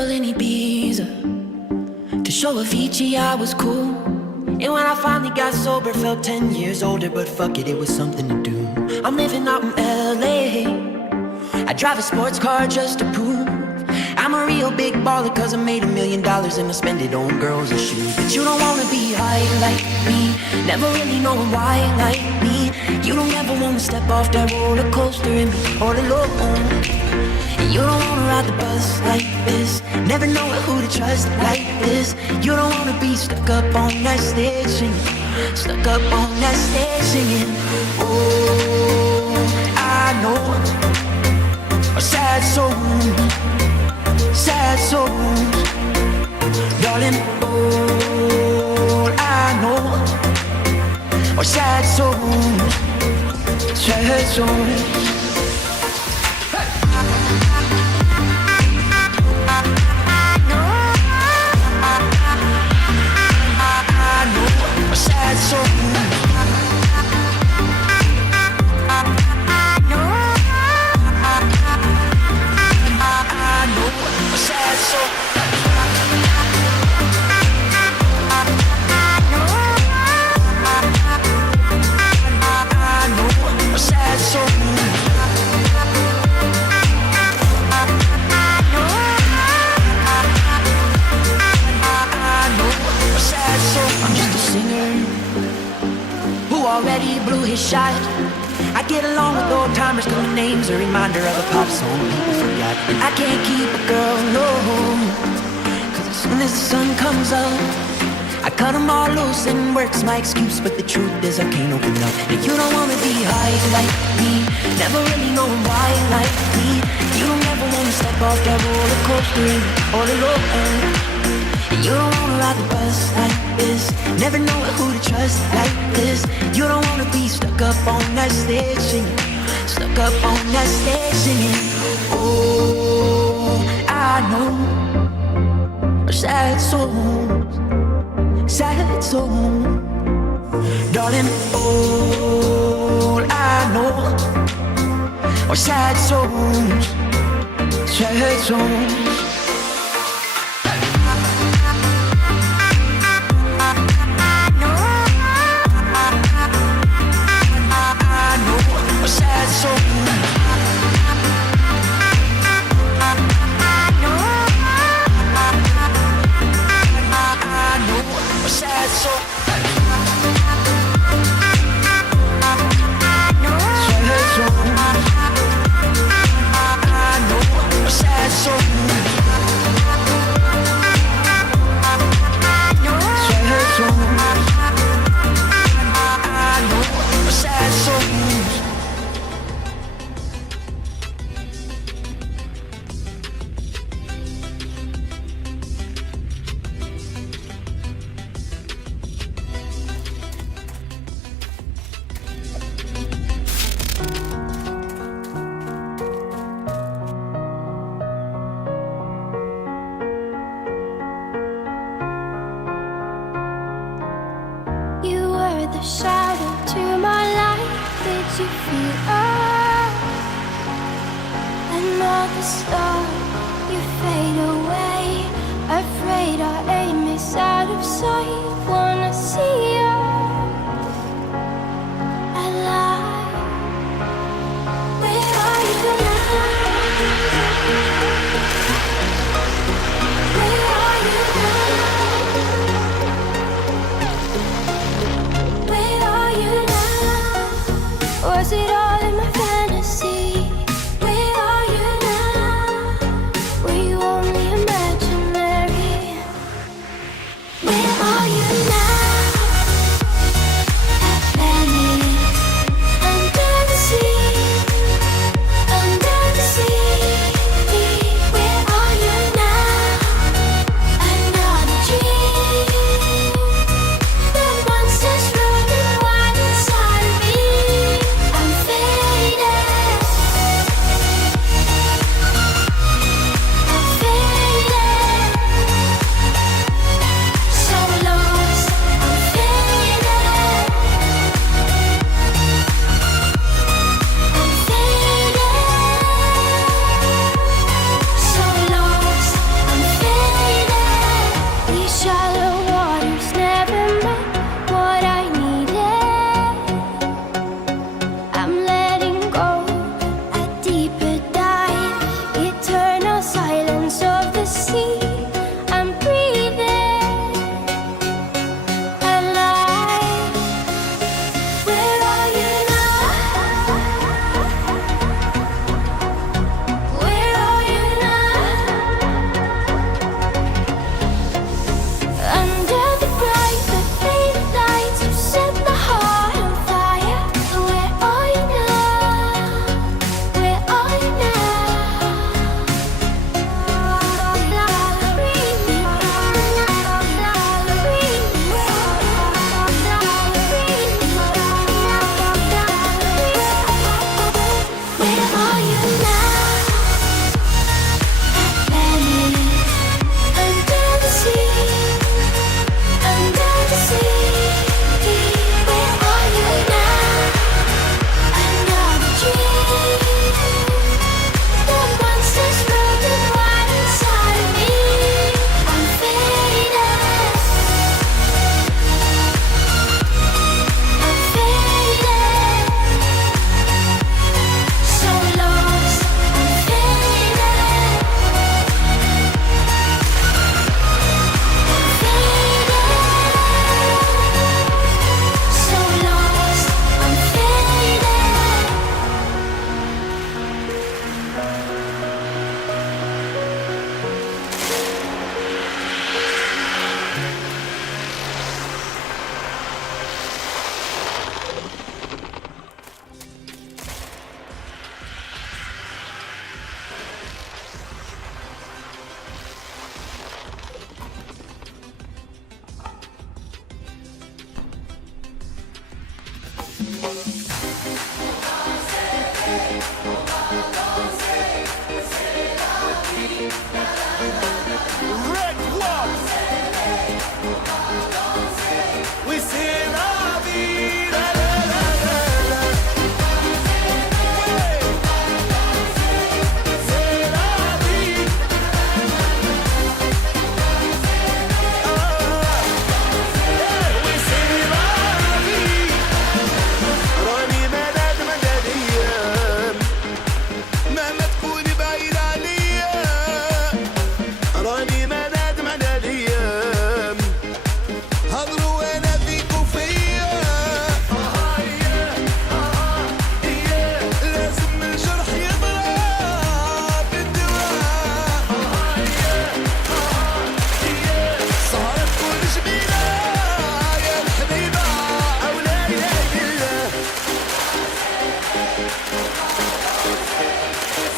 girl in Ibiza. To show Avicii I was cool. And when I finally got sober, felt 10 years older. But fuck it, it was something to do. I'm living out in LA. I drive a sports car just to prove I'm a real big baller, cause I made $1 million and I spend it on girls and shoes. But you don't wanna be high like me, never really knowing why like me. You don't ever wanna step off that roller coaster and be all alone. And you don't wanna ride the bus like this, never know who to trust like this. You don't wanna be stuck up on that stage singing, stuck up on that stage singing. Oh, I know a sad soul, sad souls, darling, all I know are sad souls, sad souls. I know are sad souls. Already blew his shot. I get along with old timers, cause my name's a reminder of a pop song people forgot. And I can't keep a girl, no, cause as soon as the sun comes up, I cut them all loose and work's my excuse. But the truth is I can't open up. And you don't wanna be high like me, never really knowing why like me. You don't ever wanna step off that roller coaster and be all alone. And you don't wanna ride the bus like this, never know who to trust like this. You don't wanna be stuck up on that stage singing, stuck up on that stage singing. Oh, I know sad souls, sad souls, darling, all I know are sad souls, sad souls. The shadow to my light, did you feel us? Another star, you fade away. Afraid our aim is out of sight. Wanna see you alive. Where are you now? Where are you now? Was it all in my fantasy? Where are you now? Red One. We say la vie, la la la la la. Ouais. C'est la vie. We say la vie. راني مدد مدد ايام مهما تكوني بعيد عليا راني مدد مدد ايام هضروا انا فيك وفيا لازم الجرح يضرب بالدواء صارت كل جميلة يا الحبيبة او لا اله الا الله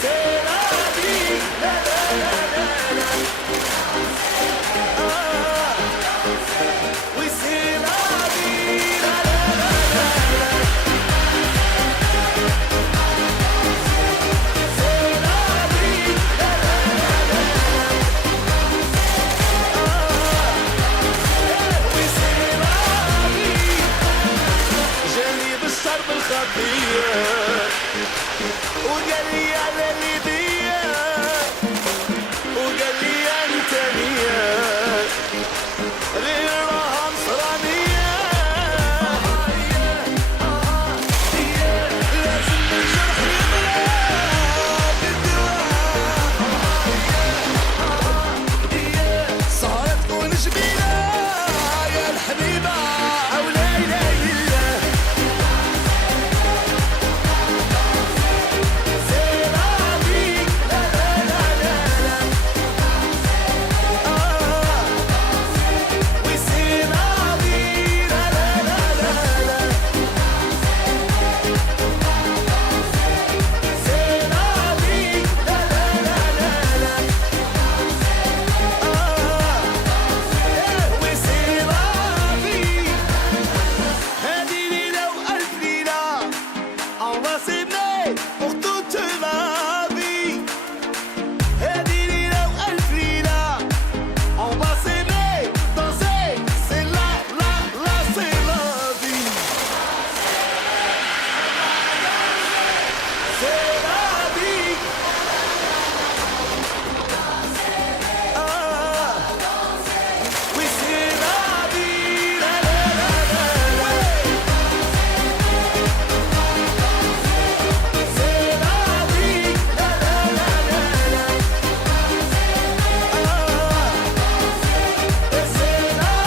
C'est la vie, la la la la la. Oui, c'est la vie, la la la la la. C'est la vie, la la la la la. Oui, c'est la vie. جاني بالشرب الخطير وقال لي على اللي بيا وقال لي انت ليا غير راها نصرانية لازم الجرح يضرب بالدواء صارت تكون جميلة يا الحبيبة او لا اله الا الله C'est la vie, la la la la la. Oui, c'est la vie, la la la la la. C'est la vie, la la la la la. Oui, c'est la vie. هذه ليلة وألف ليلة. On va s'aimer pour toute la vie. هذه ليلة وألف ليلة. On va s'aimer, danser, c'est la c'est la vie. C'est la vie. Oui, c'est la vie, la la la la la. C'est la vie, la la la la la. C'est la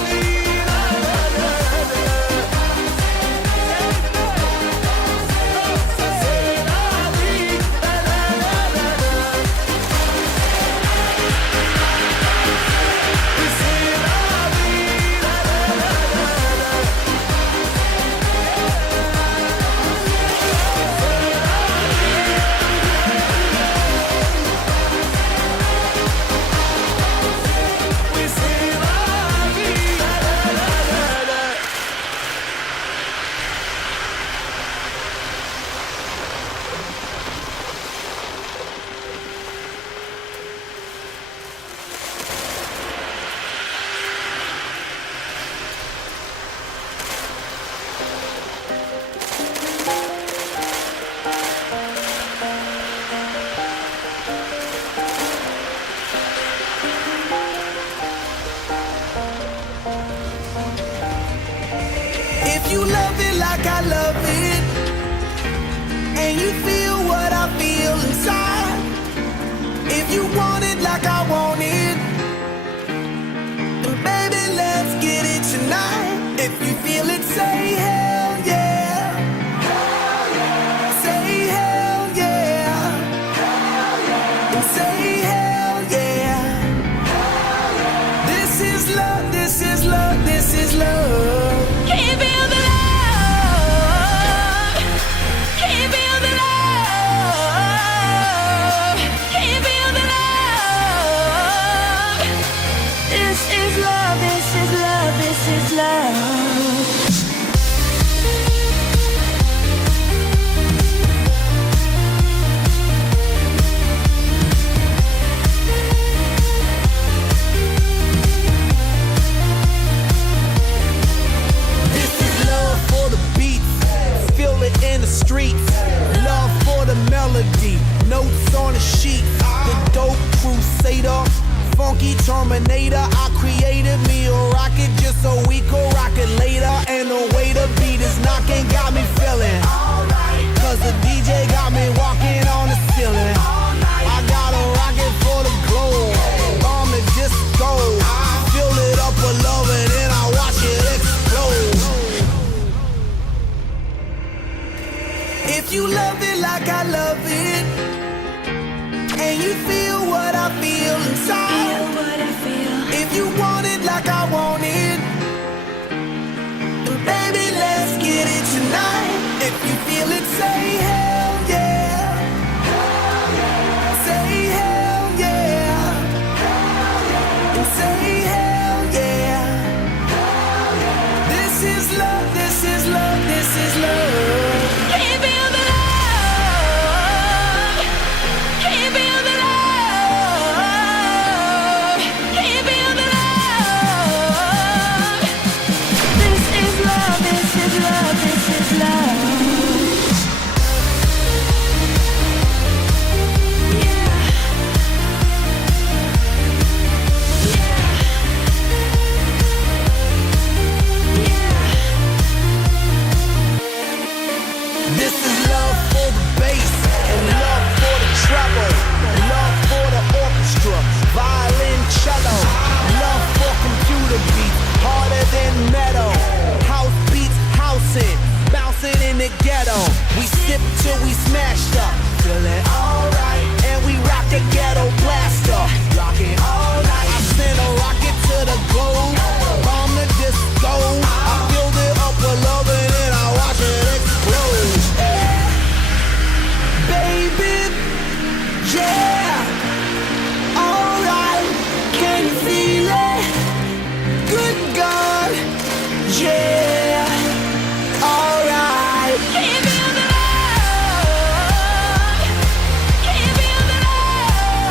vie, la la la la. C'est la vie, la la la la la. Oui, c'est la vie, la la la la la. Oui, c'est la vie, la la la la la. If you love it like I love it, and you feel what I feel inside, if you want it like I want it, then baby, let's get it tonight. If you feel it, say hell yeah. Say hell yeah. And say hell yeah. This is love, this is love, this is love. Can you feel the love? Can you feel the love? Can you feel the love? This is love, this is love, this is love. Rocky Terminator. I created me a rocket just so we could rock it later. And the way the beat is knocking got me feeling alright. Cause the DJ got me walking on the ceiling. I got a rocket for the globe. On the disco. Fill it up with love and then I watch it explode. If you love it like I love it, and you feel what I feel inside, if you want it like I want it, then baby let's get it tonight. If you feel it, say hell yeah. Say hell yeah. And say hell yeah. This is love, this is love, this is love. Can you feel the love? Can you feel the love? Can you feel the love? This is love, this is love, this is love. This is love for the bass and love for the treble, love for the orchestra, violin, cello, love for computer beats, harder than metal, house beats, housing, bouncing in the ghetto. We sip till we smashed up, feeling alright, and we rock the ghetto blaster, rocking all night. I send a rocket to the globe, bomb the disco. I filled it up with love and then I watch it explode. Baby, yeah, alright, can you feel it? Good God, yeah, alright. Can you feel the love? Can you feel the love?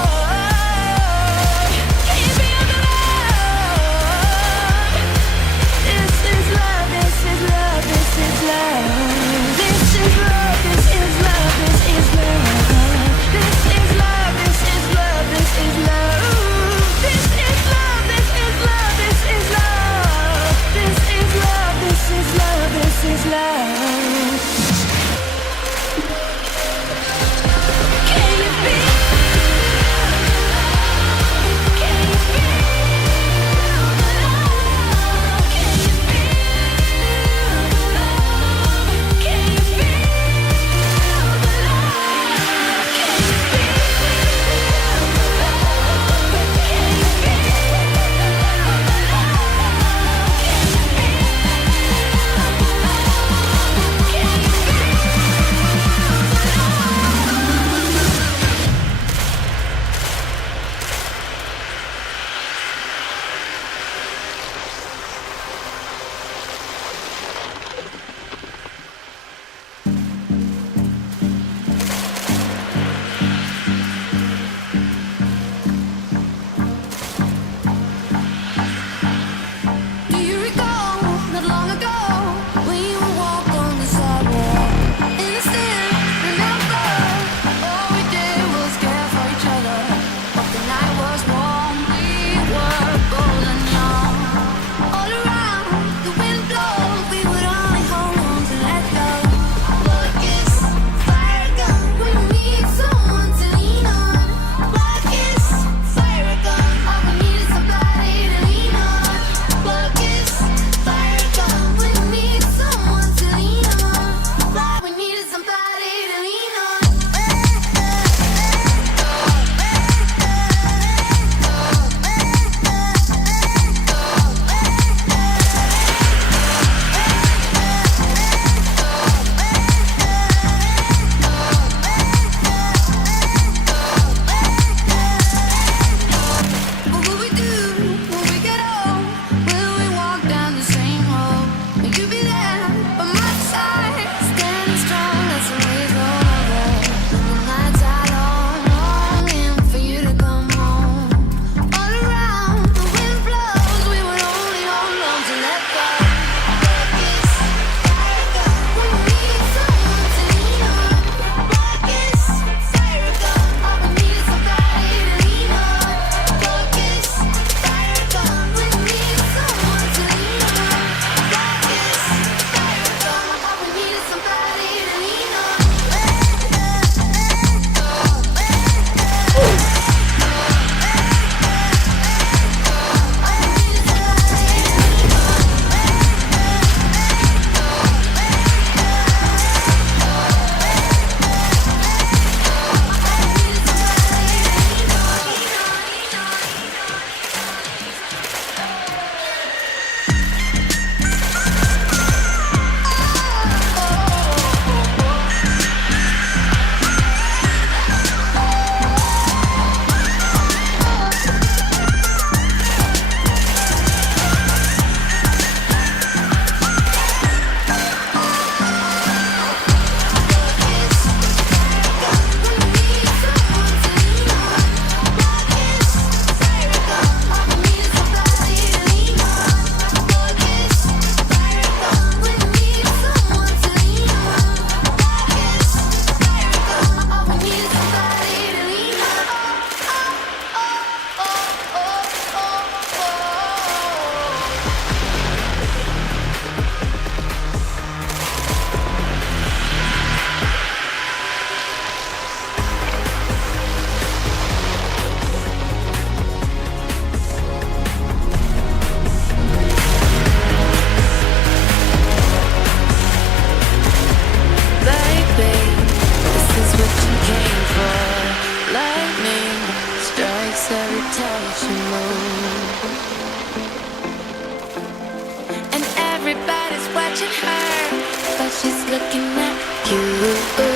touch you move. And everybody's watching her, but she's looking at you.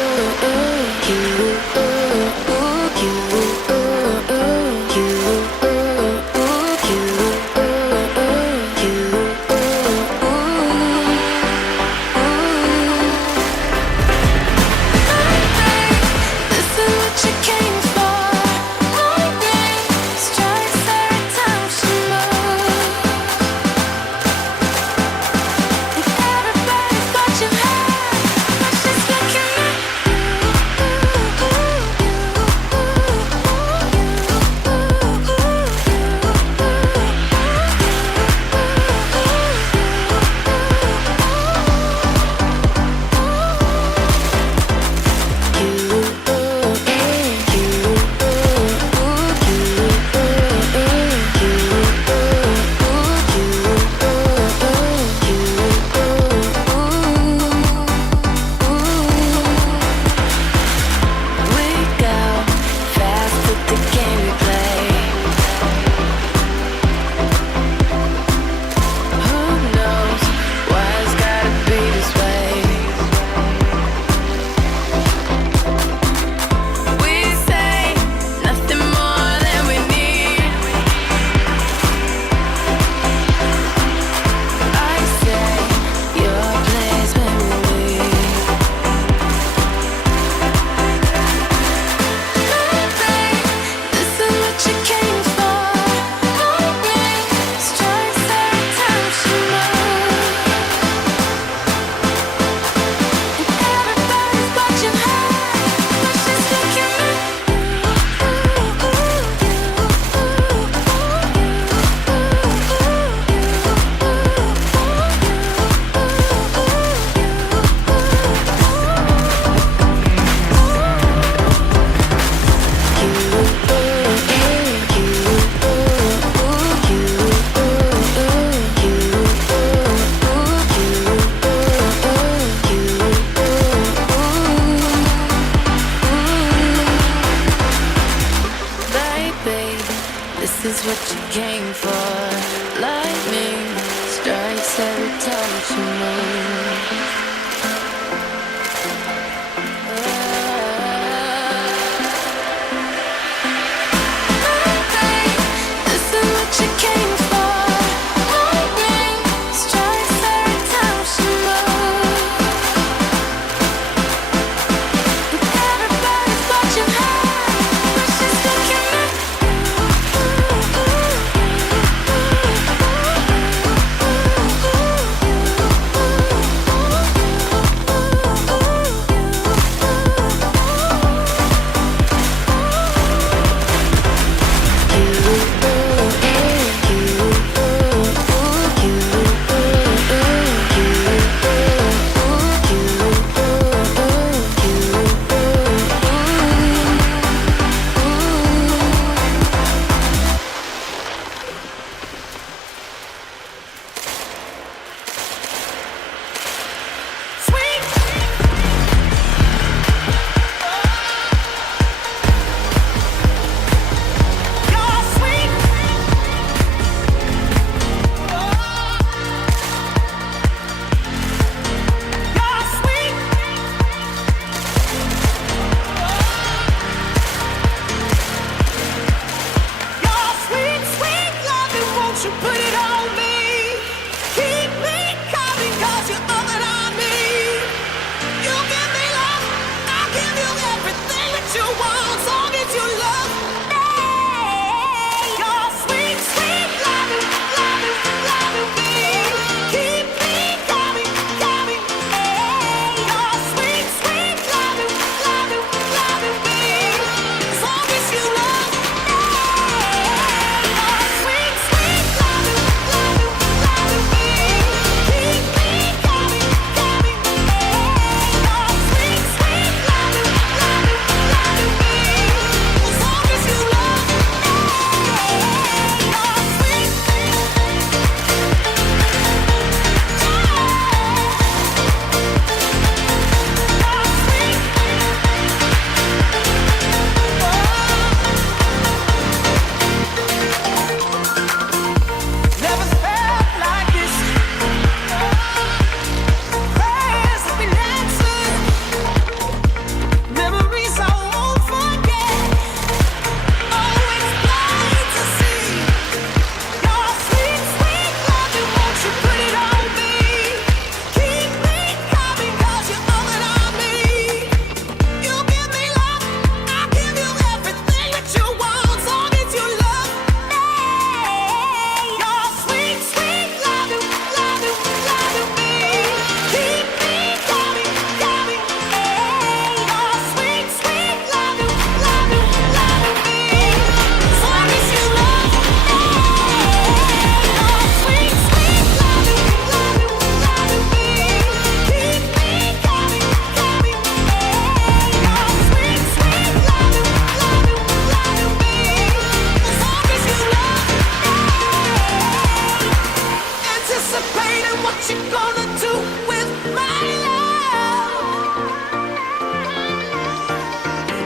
you gonna do with my love?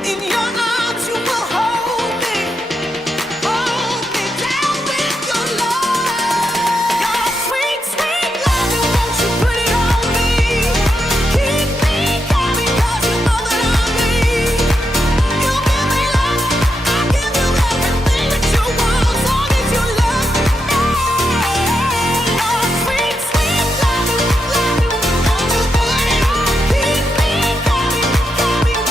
In your arms you will hold me down with your love. Your sweet, sweet loving, won't you put it on me? Keep me coming 'cause you know that I'm me. You give me love, I give you everything that you want, as long as you love me. Your sweet, sweet loving, won't you put it on? Keep me coming, coming.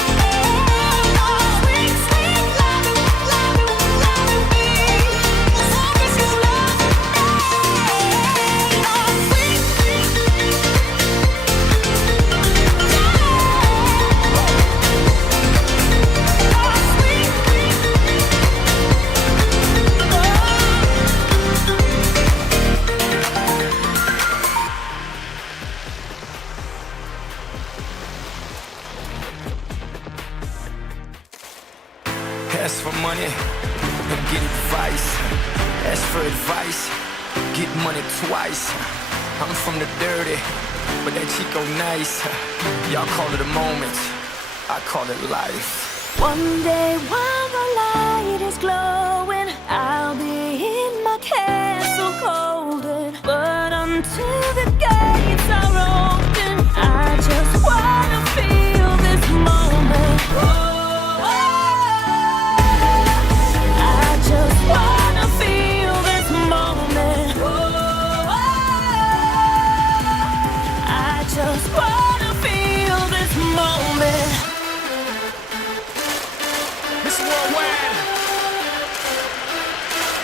Your sweet, sweet loving, loving me, as long as you love me. Your sweet, sweet Ask for money and get advice. Ask for advice, get money twice. I'm from the dirty, but that Chico nice. Y'all call it a moment, I call it life. One day while the light is glowing, I'll be in my castle golden. But until the gates are open, I just wanna feel this moment. I just wanna feel this moment. I just wanna feel this moment. Miss Worldwide,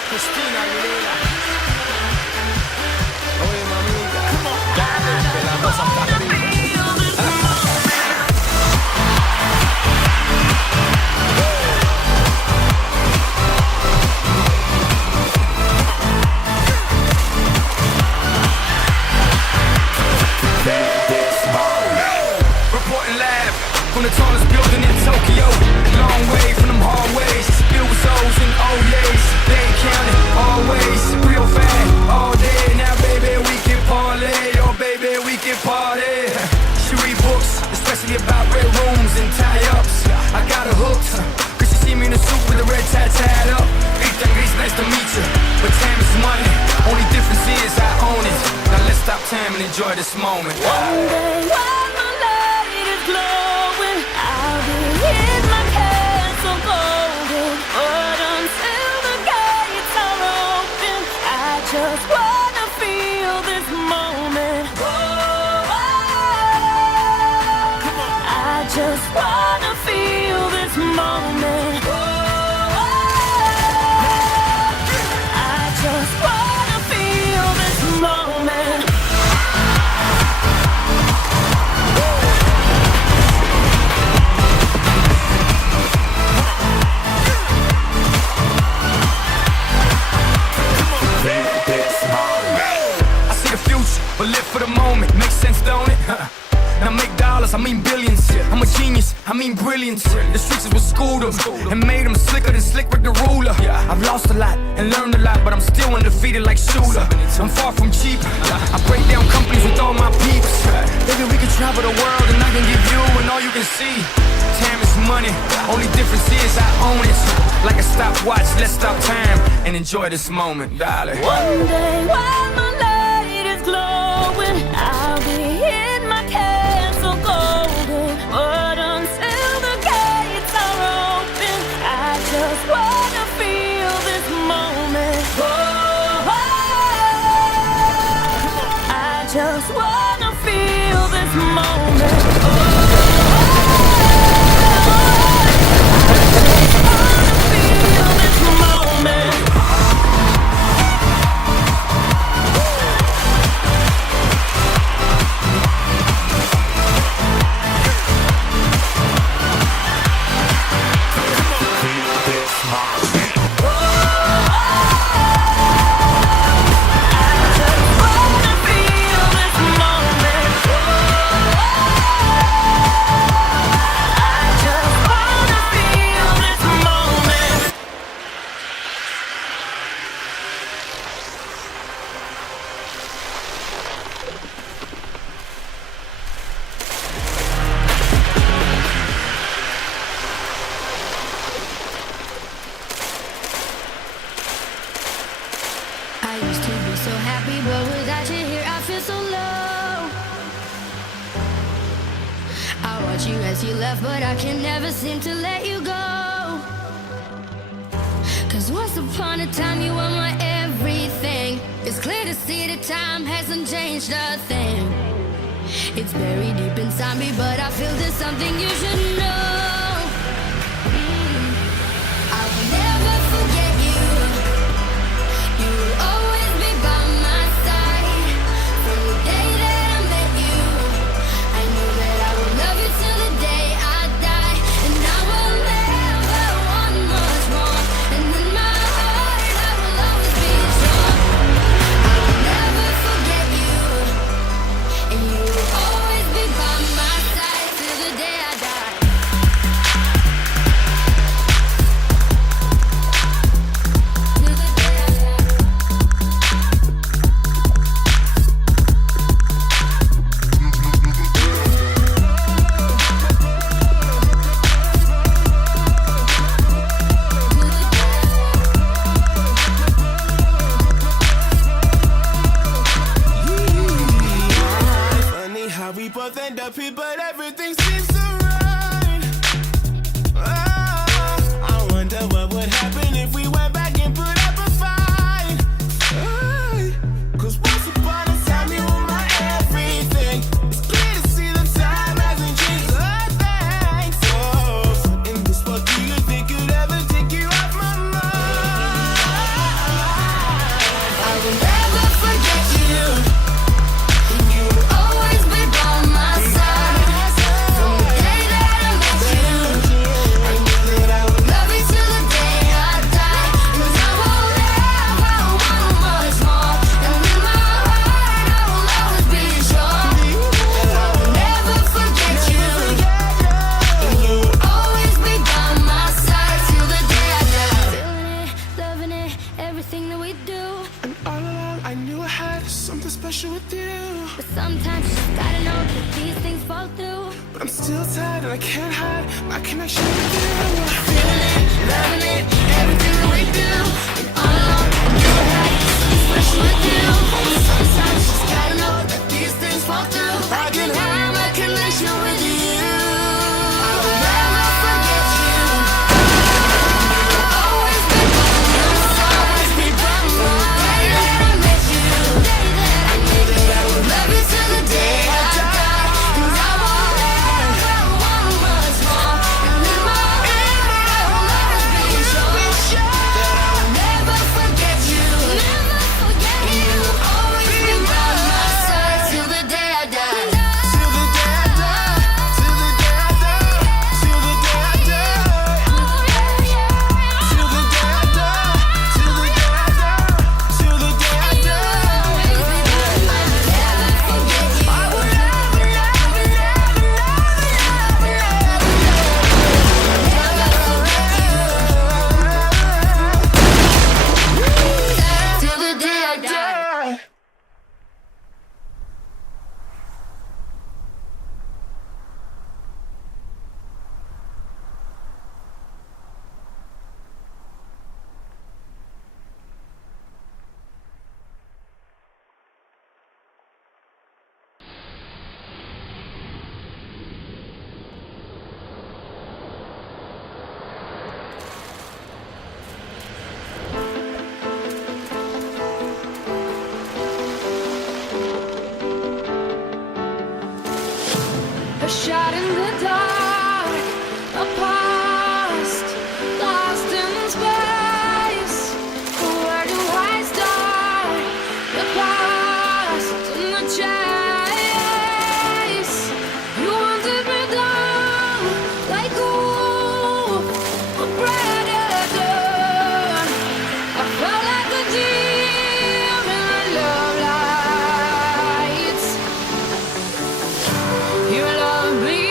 Christina Aguilera. Oye, mamita, dale, que la cosa está arriba. Reporting live from the tallest building in Tokyo. Long way from them hallways. It was O's and O's. They counted always. Real fat all day. Now baby we can parlay. Oh baby we can party. She read books, especially about red rooms and tie-ups. I got her hooked, cause she see me in a suit with a red tie tied up. Rita Gris, nice to meet you, but time is money. Only difference is I own it. Now let's stop time and enjoy this moment. One day while the light is glowing, I'll be in my castle golden. But until the gates are open, I just wanna feel this moment. I just wanna feel this moment. I just wanna feel this moment. I see the future, but live for the moment. Makes sense, don't it? Now make dollars, I mean billions. I'm a genius, I mean brilliance. The streets is what schooled them and made them slicker than Slick Rick the ruler. I've lost a lot and learned a lot, but I'm still undefeated like Shooter. I'm far from cheap, I break down companies with all my peeps. Baby, we can travel the world and I can give you and all you can see. Time is money, only difference is I own it. Like a stopwatch, let's stop time and enjoy this moment, darling. One day while the light is glowing, I'll be in my castle golden. But until the gates are open, I just wanna feel this moment. I just wanna feel this moment. Feel this moment. I used to be so happy, but without you here I feel so low. I watch you as you left, but I can never seem to let you go. 'Cause once upon a time you were my everything. It's clear to see that time hasn't changed a thing. It's buried deep inside me, but I feel there's something you should know. I will never forget you. You will always be by my side. From the day that I met you, I knew that I would love you till the day I die. And I will never want much more. And in my heart I will always be strong. I will never forget you. And you will always be by my side till the day I die. Till the day I die. Funny how we both end up here, but everything seems so right. Oh, I wonder what would happen if we went back and put up a fight. Oh, 'cause once upon a time you were my everything. It's clear to see the time hasn't changed a thing. So, in this world, do you think you'd ever take you off my mind? I will never forget you. And you will always be by my side. From the day that I met you, I knew that I would love you till the day I die. 'Cause I will never want much more. And in my heart I will always be sure that I will never forget you. And you will always be by my side till the day I die. Feeling it, loving it, everything that we do. And all along I knew I had something special with you. But sometimes you just gotta know that these things fall through. But I'm still tired and I can't hide my connection with you. Feeling it, loving it, everything that we do. And all along I knew I had something special with you. But sometimes you just gotta know that these things fall through. I can hide my connection with you. I will never forget you. You will always be by my side. Always be by my side. The day that I met you, I knew that I would love you till the day I die. 'Cause I will never want much more. And in my heart I will always be sure that I will never forget you. Never forget you. You will always be by my side till the day I die. Till the day I die. Till the day I die. Till the day I die. Till the day I die. Till the day I die. Till the day I die. I will never, never, never, Till the day I die. A shot in the dark, a past lost in space. Where do I start? The past in the chase. You wanted me down like a predator. I felt like a deer in the love lights. You love me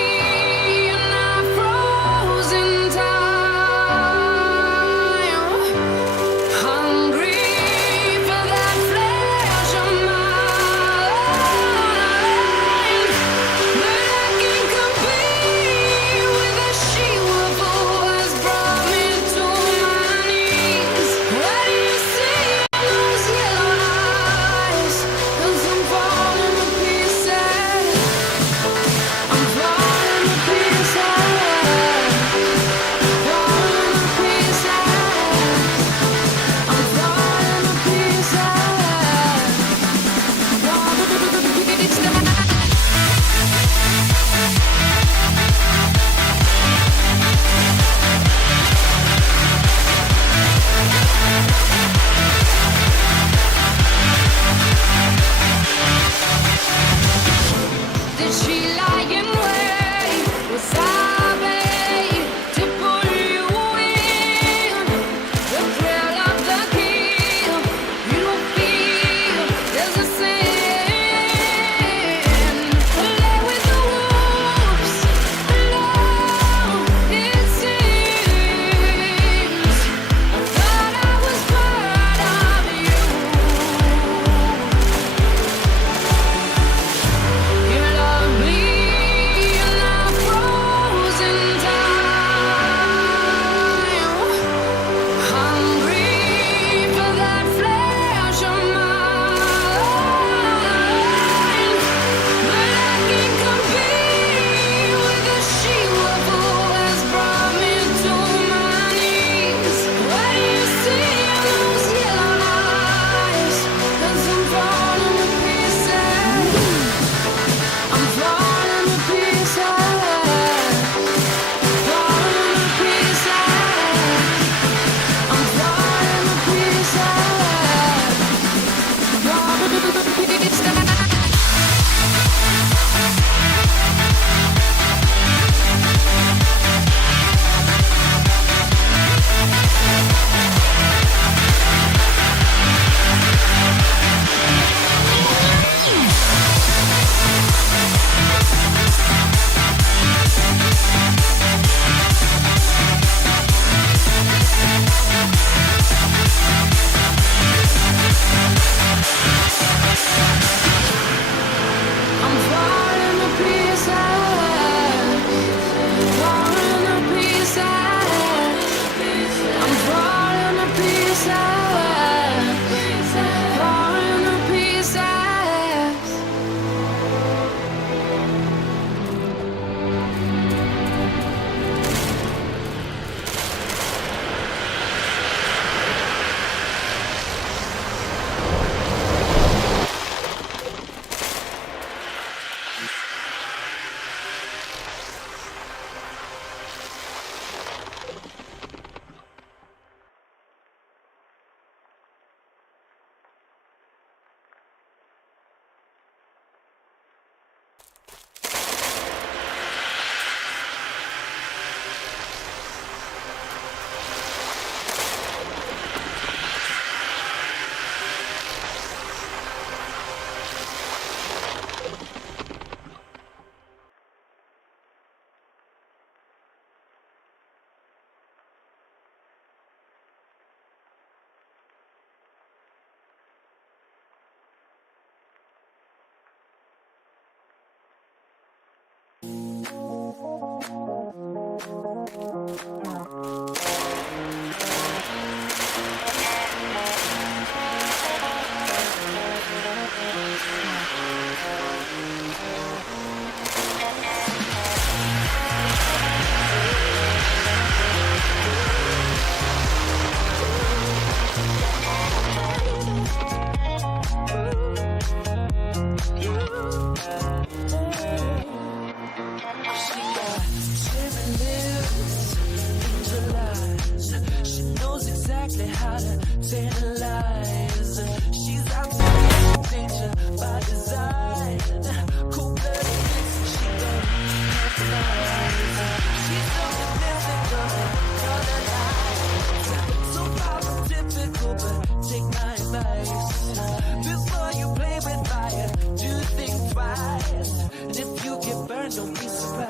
don't be surprised.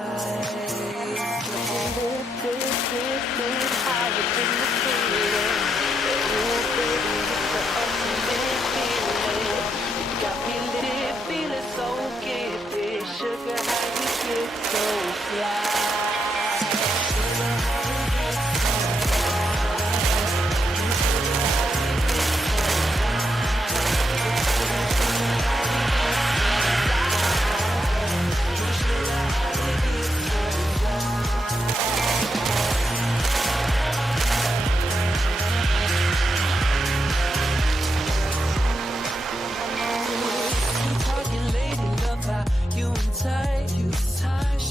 Lifted higher than the ceiling. Oh baby, it's the ultimate feeling. You got me lit, feeling so gifted. Sugar, how you get so fly.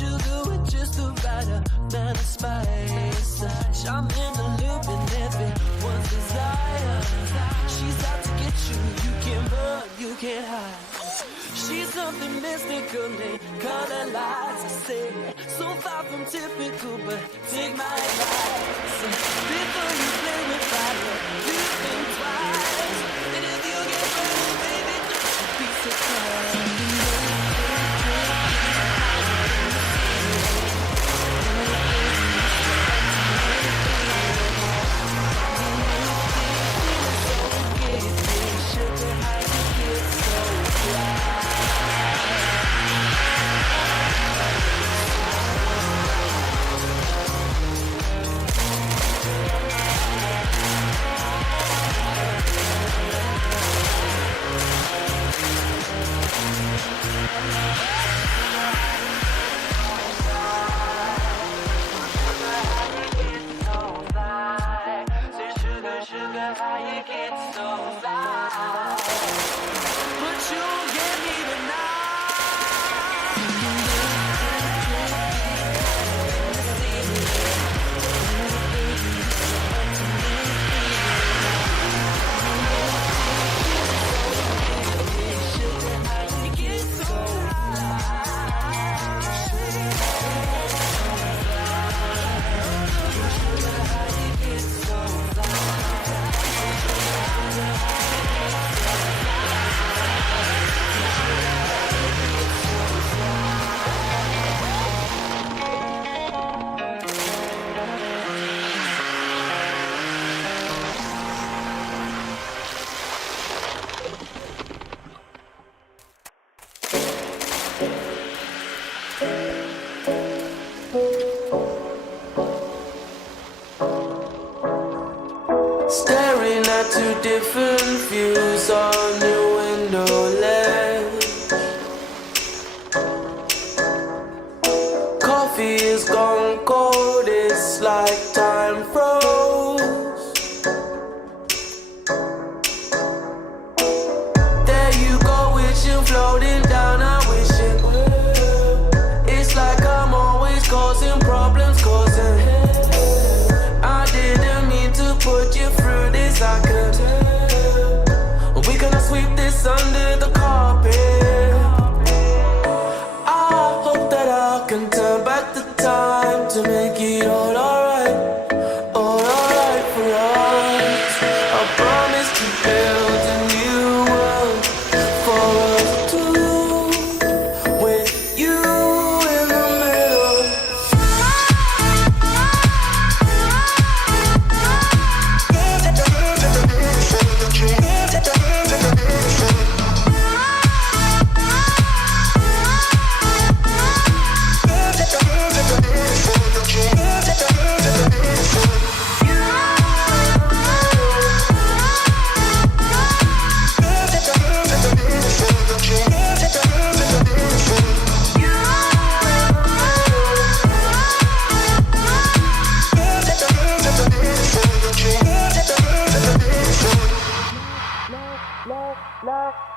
Sugar with just the right amount of spice. I'm in the loop and everyone's desire. She's out to get you, you can't run, you can't hide. She's something mystical in color lights. I say, so far from typical, but take my advice. Before you play with fire, you think twice. And if you get burned, baby, don't you be surprised. Staring at two different views on your window ledge. Coffee is gone cold, it's like time froze. There you go, wishing, floating down, I wish it would. It's like I'm always causing problems, causing I didn't mean to put you through this, I could tell. We gonna sweep this under the carpet. I hope that I can turn back the time to make it all alright for us. I promise to build a new world for us two, with you in the middle.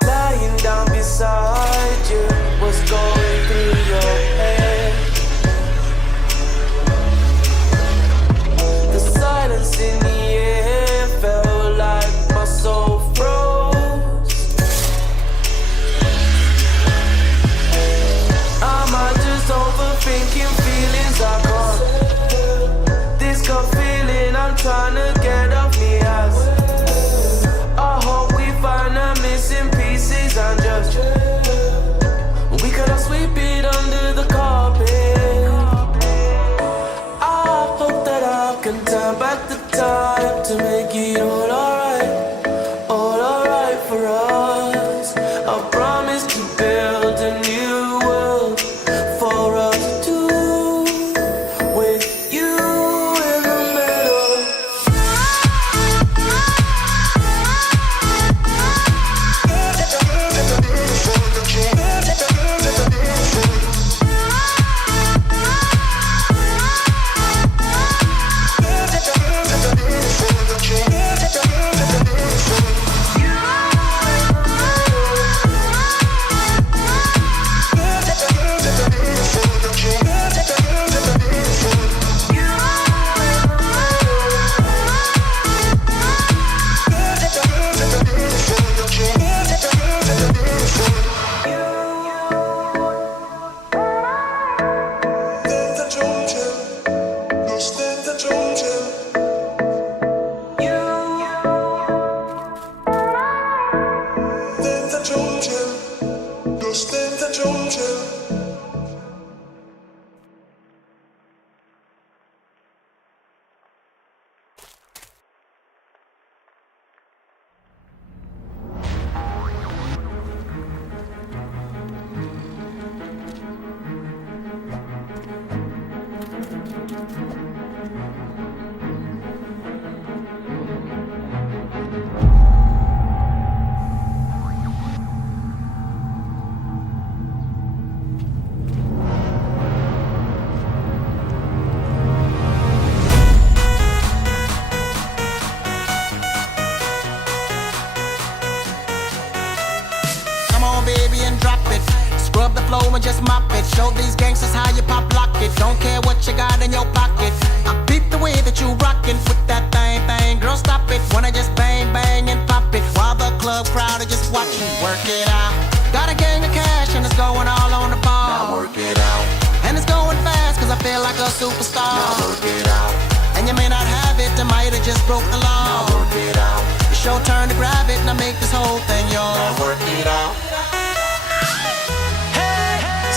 Lying down beside you, what's going through your head? The silence in the air felt like my soul froze. Am I just overthinking feelings I can't? This gut feeling I'm trying to get off me ass. I hope we find the missing pieces and just we could have sweep it under the carpet. for us. I promise to build a new world for us two, with you in the middle. Come on, baby, and drop it. Scrub the flow and just mop it. Show these gangsters how you pop lock it. Don't care what you got in your pocket. I beat the way that you rockin' with that thing. Girl, stop it. Wanna just bang, bang, and pop it. While the club crowd are just watching. Work it out. Got a gang of cash and it's going all on the ball. Now work it out. And it's going fast cause I feel like a superstar. Now work it out. And you may not have it, I might have just broke the law. Now work it out. It's your turn to grab it and I make this whole thing yours. Now work it out.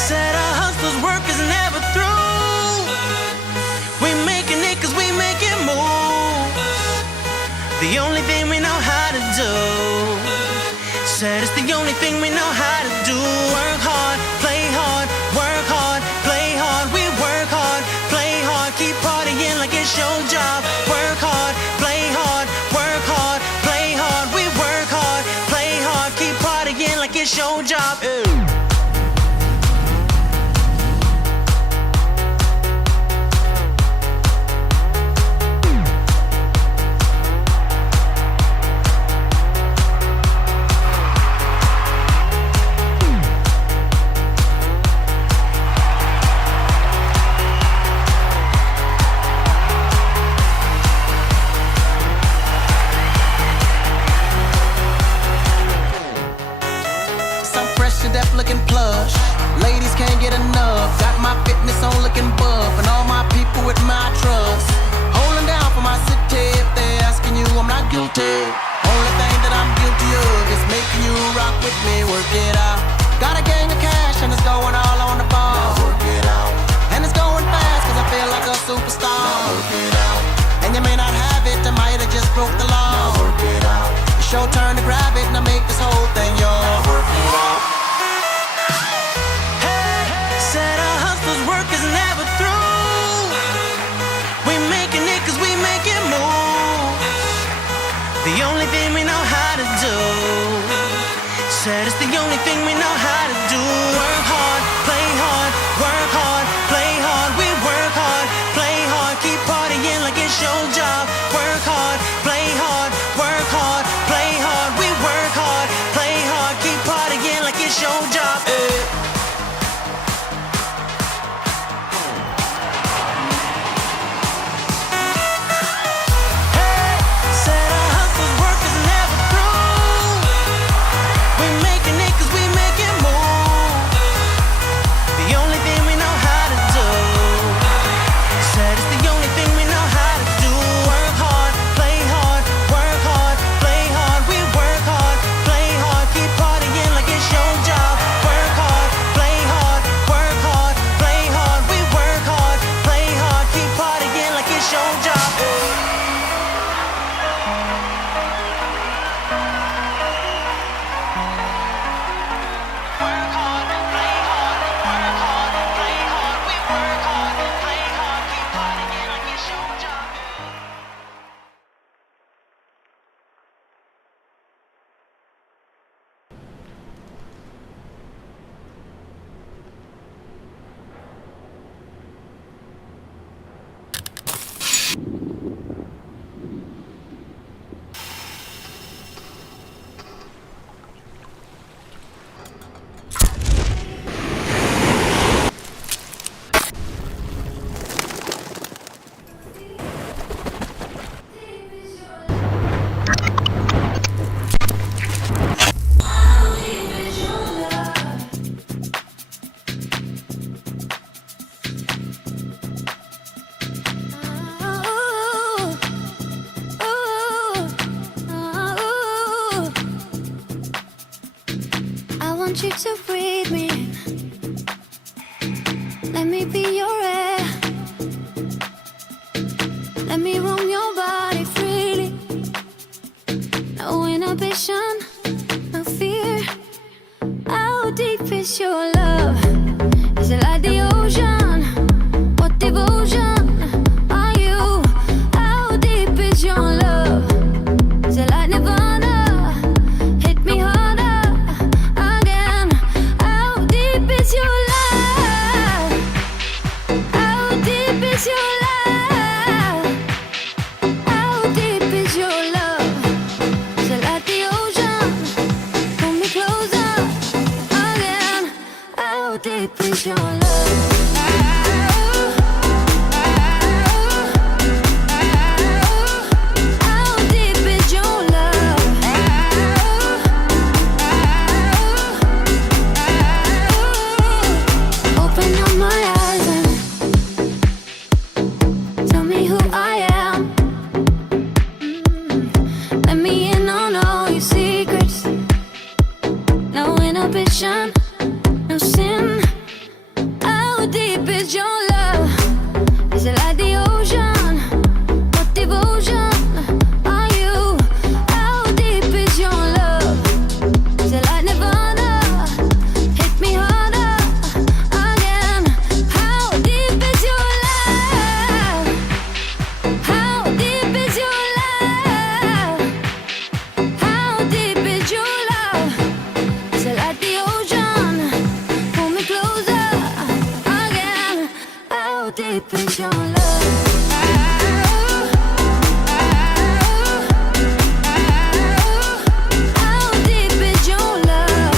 Said our hustler's work is never through. We making it cause we make it move. The only thing we know how to do. Said it's the only thing we know how to do. Work hard, play hard, work hard, play hard. We work hard, play hard, keep partying like it's your job. Work hard, play hard, work hard, play hard. We work hard, play hard, keep partying like it's your job. Deaf looking plush. Ladies can't get enough. Got my fitness on looking buff. And all my people with my trust. Holding down for my city. If they're asking you, I'm not guilty. Only thing that I'm guilty of is making you rock with me. Work it out. Got a gang of cash and it's going all on the ball. Now work it out. And it's going fast cause I feel like a superstar. Now work it out. And you may not have it, I might have just broke the law. Now work it out. It's your turn to grab it and I make this whole thing yours. Now work it out. Said our hustler's work is never through. We making it cause we make it move. The only thing we know how to do. Said it's the only thing we know how to do. Work hard, play hard, work hard, play hard. We work hard, play hard, keep partying like it's your job. Work hard, play hard, work hard, play hard. We work hard, play hard, keep partying like it's your job. want you to breathe me. Let me be your air. Let me roam your body freely. No inhibition, no fear. How deep is your love? Is it like the ocean? What devotion are you? How deep is your love? Is it like Nirvana? Hit me harder again. How deep is your love? How deep is your love? How deep is your love? Is it like the ocean? Pull me closer again. How deep is your love? How deep is your love? Open up my eyes and tell me who I am. Let me in on all your secrets. No inhibition, no sin. How deep is your love? Is it like the ocean? What devotion are you? How deep is your love? Is it like Nirvana? Hit me harder again. How deep is your love? How deep is your love? How deep is your love? Is it like the ocean? Pull me closer again. How deep is your love? How deep is your love?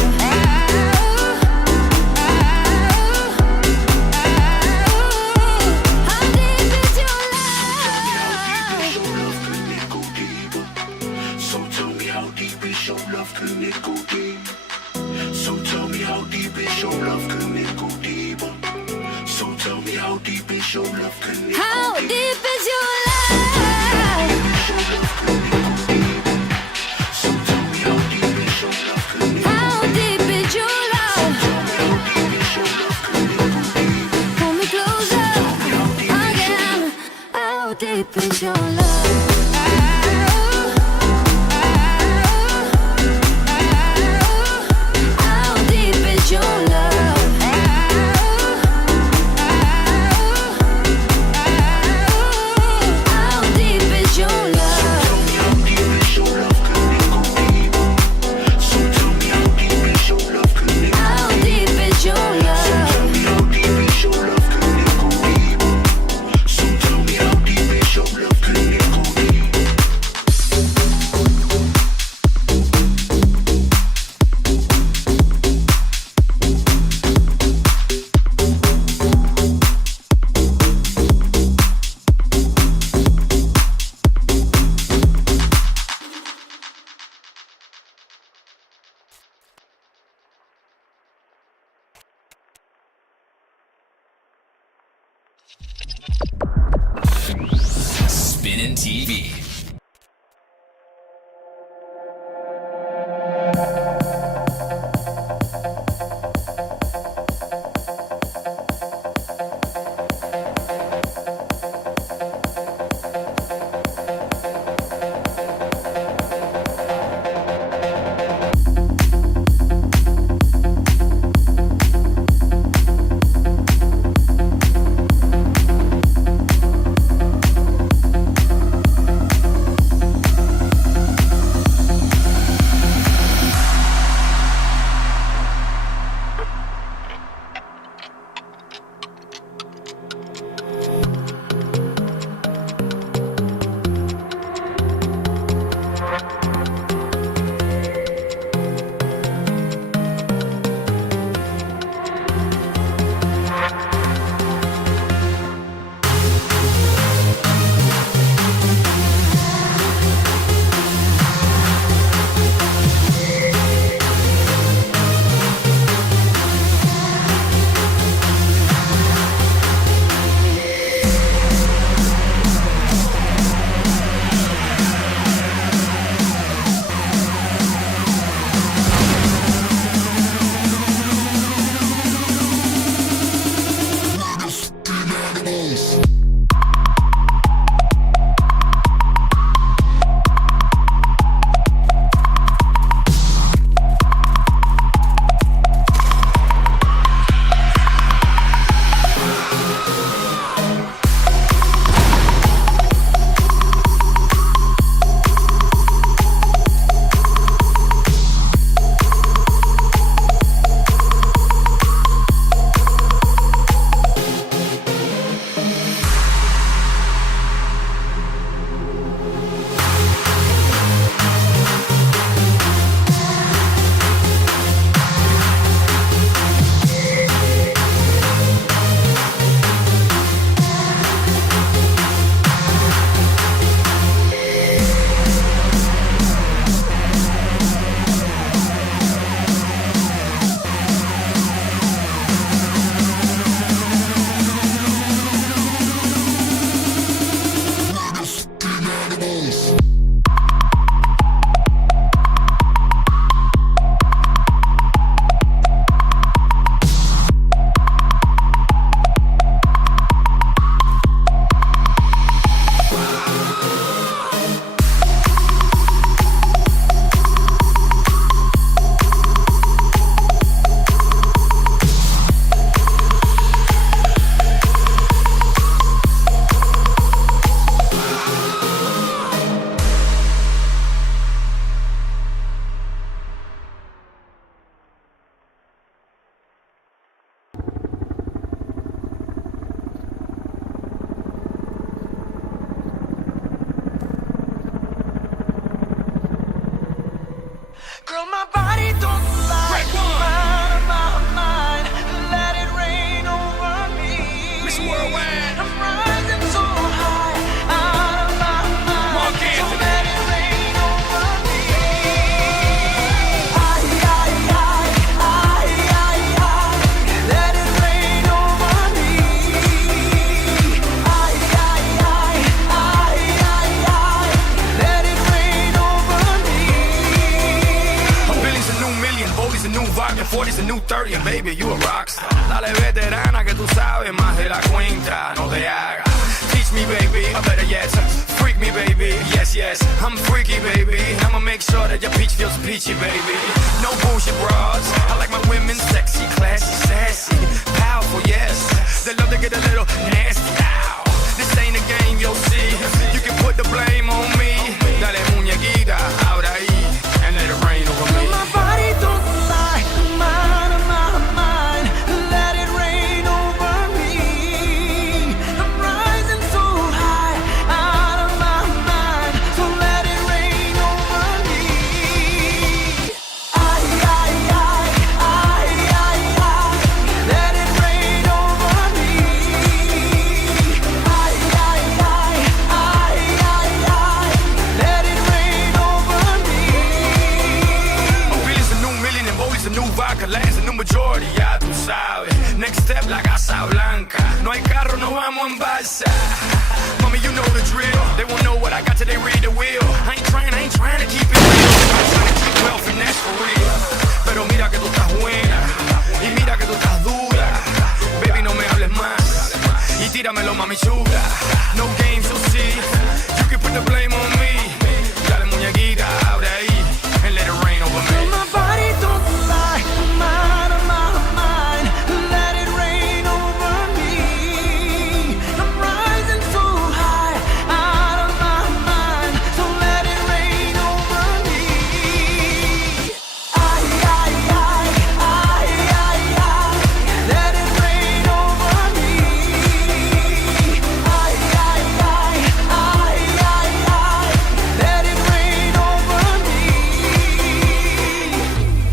How deep is your love? So tell me how deep is your love, can it go deep? So tell me how deep is your love, can it go deeper? So tell me how deep is your love, can it go How deep? deep is your love? So tell me how deep is your love, can it go How deep is your love? Pull me closer again. How deep is your love? How deep is your love? How deep is your love? How deep is your love? Spinning TV. Girl, my body don't lie. Out of my mind, let it rain over me. Miss Worldwide. I'm rising so high, out of my mind. Mark So Anthony. let it rain over me. Let it rain over me. Let it rain over me. A billion's a new million, Boti's a new vodka, 40's a new 30, and baby, you a rockstar. Dale veterana que tú sabes más de la cuenta, no te hagas. Teach me, baby, or better yet, freak me, baby, yes, yes. I'm freaky, baby, I'ma make sure that your peach feels peachy, baby. No bullshit bras, I like my women sexy, classy, sassy, powerful, yes. They love to get a little nasty, ow. This ain't a game, you'll see. You can put the blame on me. Dale muñequita, ahora ahí, and let it rain over me. My body don't lie, I'm out of my mind. Let it rain over me. I'm rising so high, out of my mind. So let it rain over me. Let it rain over me. Let it rain over me. A billion's a new million, and Boti's a new vodka, land's a new majority, ya tú sabes. Next step, la Casa Blanca. No hay carro, no vamos en balsa. Mommy, you know the drill. They won't know what I got till they read the wheel. I ain't trying to keep it real. I'm trying to keep wealth, and that's for real. Pero mira que tú estás buena, y mira que tú estás dura. Baby, no me hables más, y tíramelo, mami chula. No games, you'll see. You can put the blame on me. Dale muñequita, ahora ahí, and let it rain over me. My body don't lie, I'm out of my mind. Let it rain over me. I'm rising so high, out of my mind. So let it rain over me. Let it rain over me. Let it rain over me.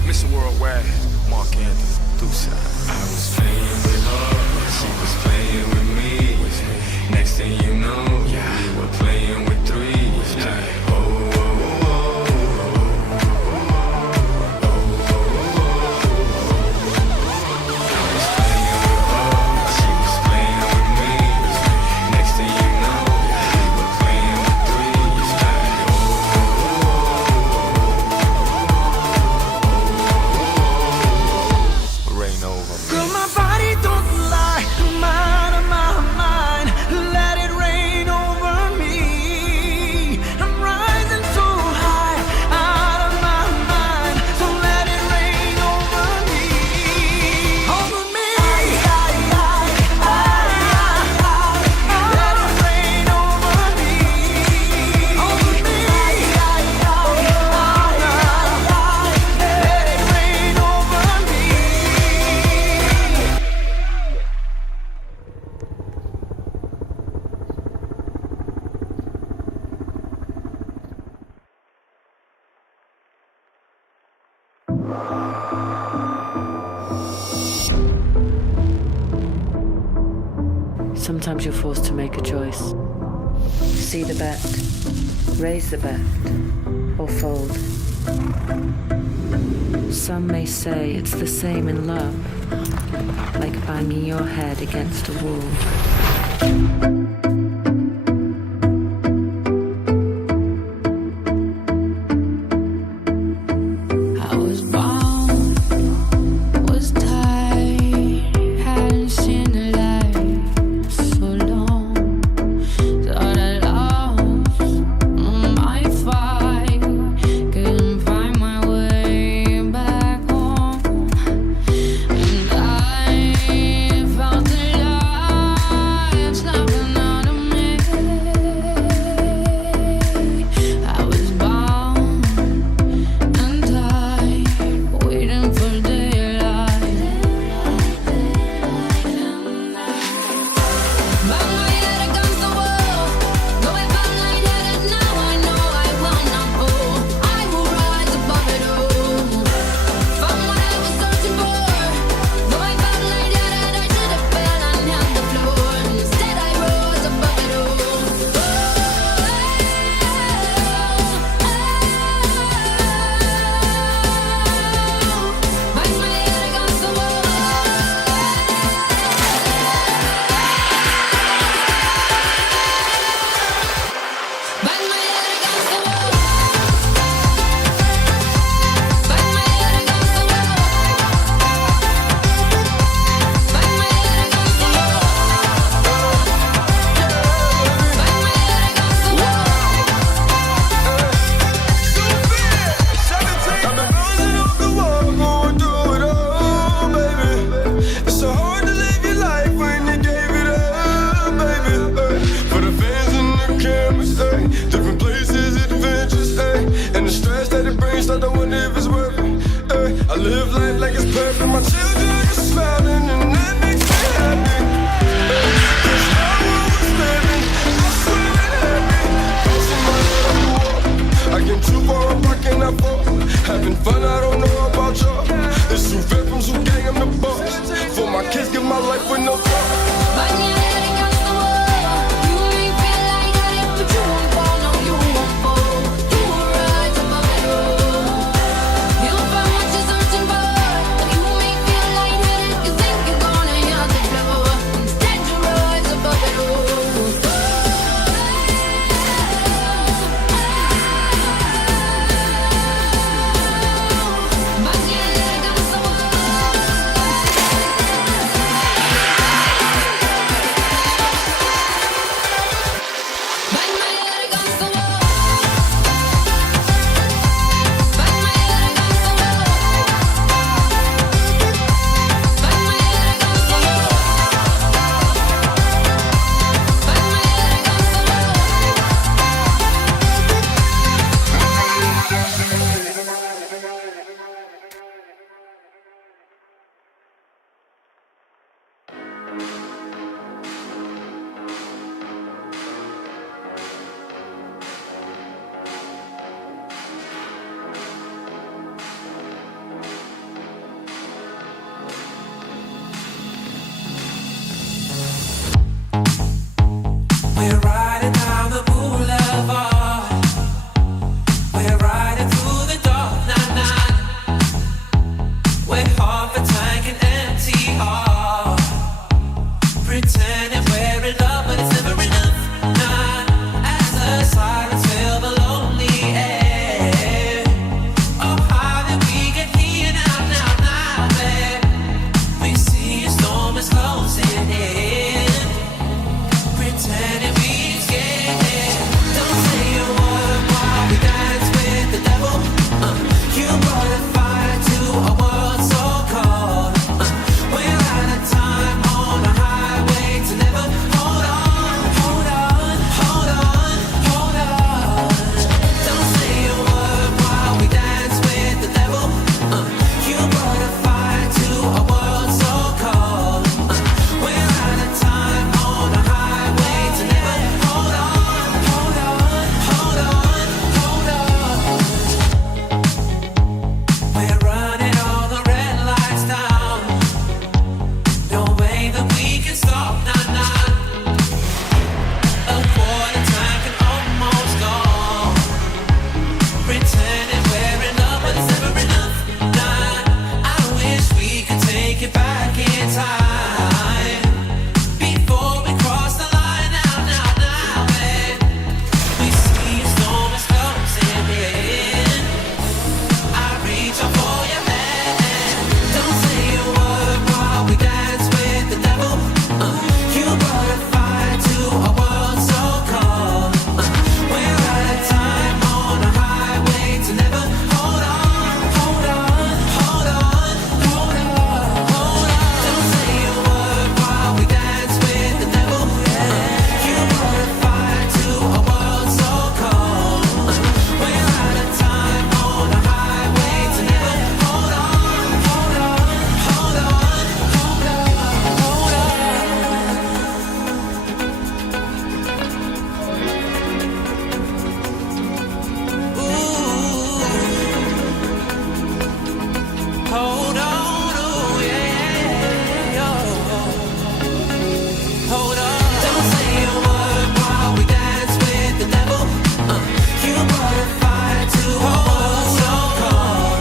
Mr. Worldwide, Mark Anthony, Tucson. I was playing with her, she was playing with me. Next thing you know, we were playing with threes. Like, oh, oh, oh, oh, oh, I was playing with her, she was playing with me. Next thing you know, we were playing with threes. Like, oh, Rain over me. Girl, my body don't lie, I'm out of my mind. Let it rain over me. I'm rising so high, out of my mind. So let it rain over me. Over me. Let it rain over me. Over me. Let it rain over me. Sometimes you're forced to make a choice. See the bet, raise the bet, or fold. Some may say it's the same in love, like banging your head against a wall. I was bound, was tied, hadn't seen the light so long. Thought I lost my fight, couldn't find my way back home. And I felt alive, snapping out I live life like it's perfect. My children are smiling and that makes me happy. Cause now I was living, I swear it happy. Crossing my head on the wall. I came too far, I'm rocking that fall. Having fun, I don't know about y'all. It's who vet from who gang, I'm the boss. For my kids, give my life with no thought. We're riding down the boulevard. We're riding through the dark night. We're half a tank and empty heart. Pretending we're in love, but it's never enough. As the sirens fill the lonely air. Oh, how did we get here now, babe? We see a storm is closing in. Pretending we scared. Don't say a word while we dance with the devil. You brought a fire to a world so cold. We're out of time on a highway to never. Hold on, hold on, hold on, hold on. Don't say a word while we dance with the devil. You brought a fire to a world so cold. We're out of time on a highway to never. Hold on, hold on, hold on, hold on. We're running all the red lights down. No way that we can stop, nah. A quarter tank and almost gone. Pretending we're in love, but it's never enough, nah. I wish we could take it back in time. Before we cross the line, now, babe. We see a storm is closing in. I reach out for your hand. Don't say a word while we dance with the devil. You brought a fire to a world so cold. We're out of time on a highway to never. Hold on, hold on, hold on, hold on, hold on. Don't say a word while we dance with the devil. You brought a fire to a world so cold. We're out of time on a highway to never. Hold on, hold on, hold on, hold on, hold on. Ooh. Hold on, oh yeah, hold on. Don't say a word while we dance with the devil. You brought a fire to a world so cold.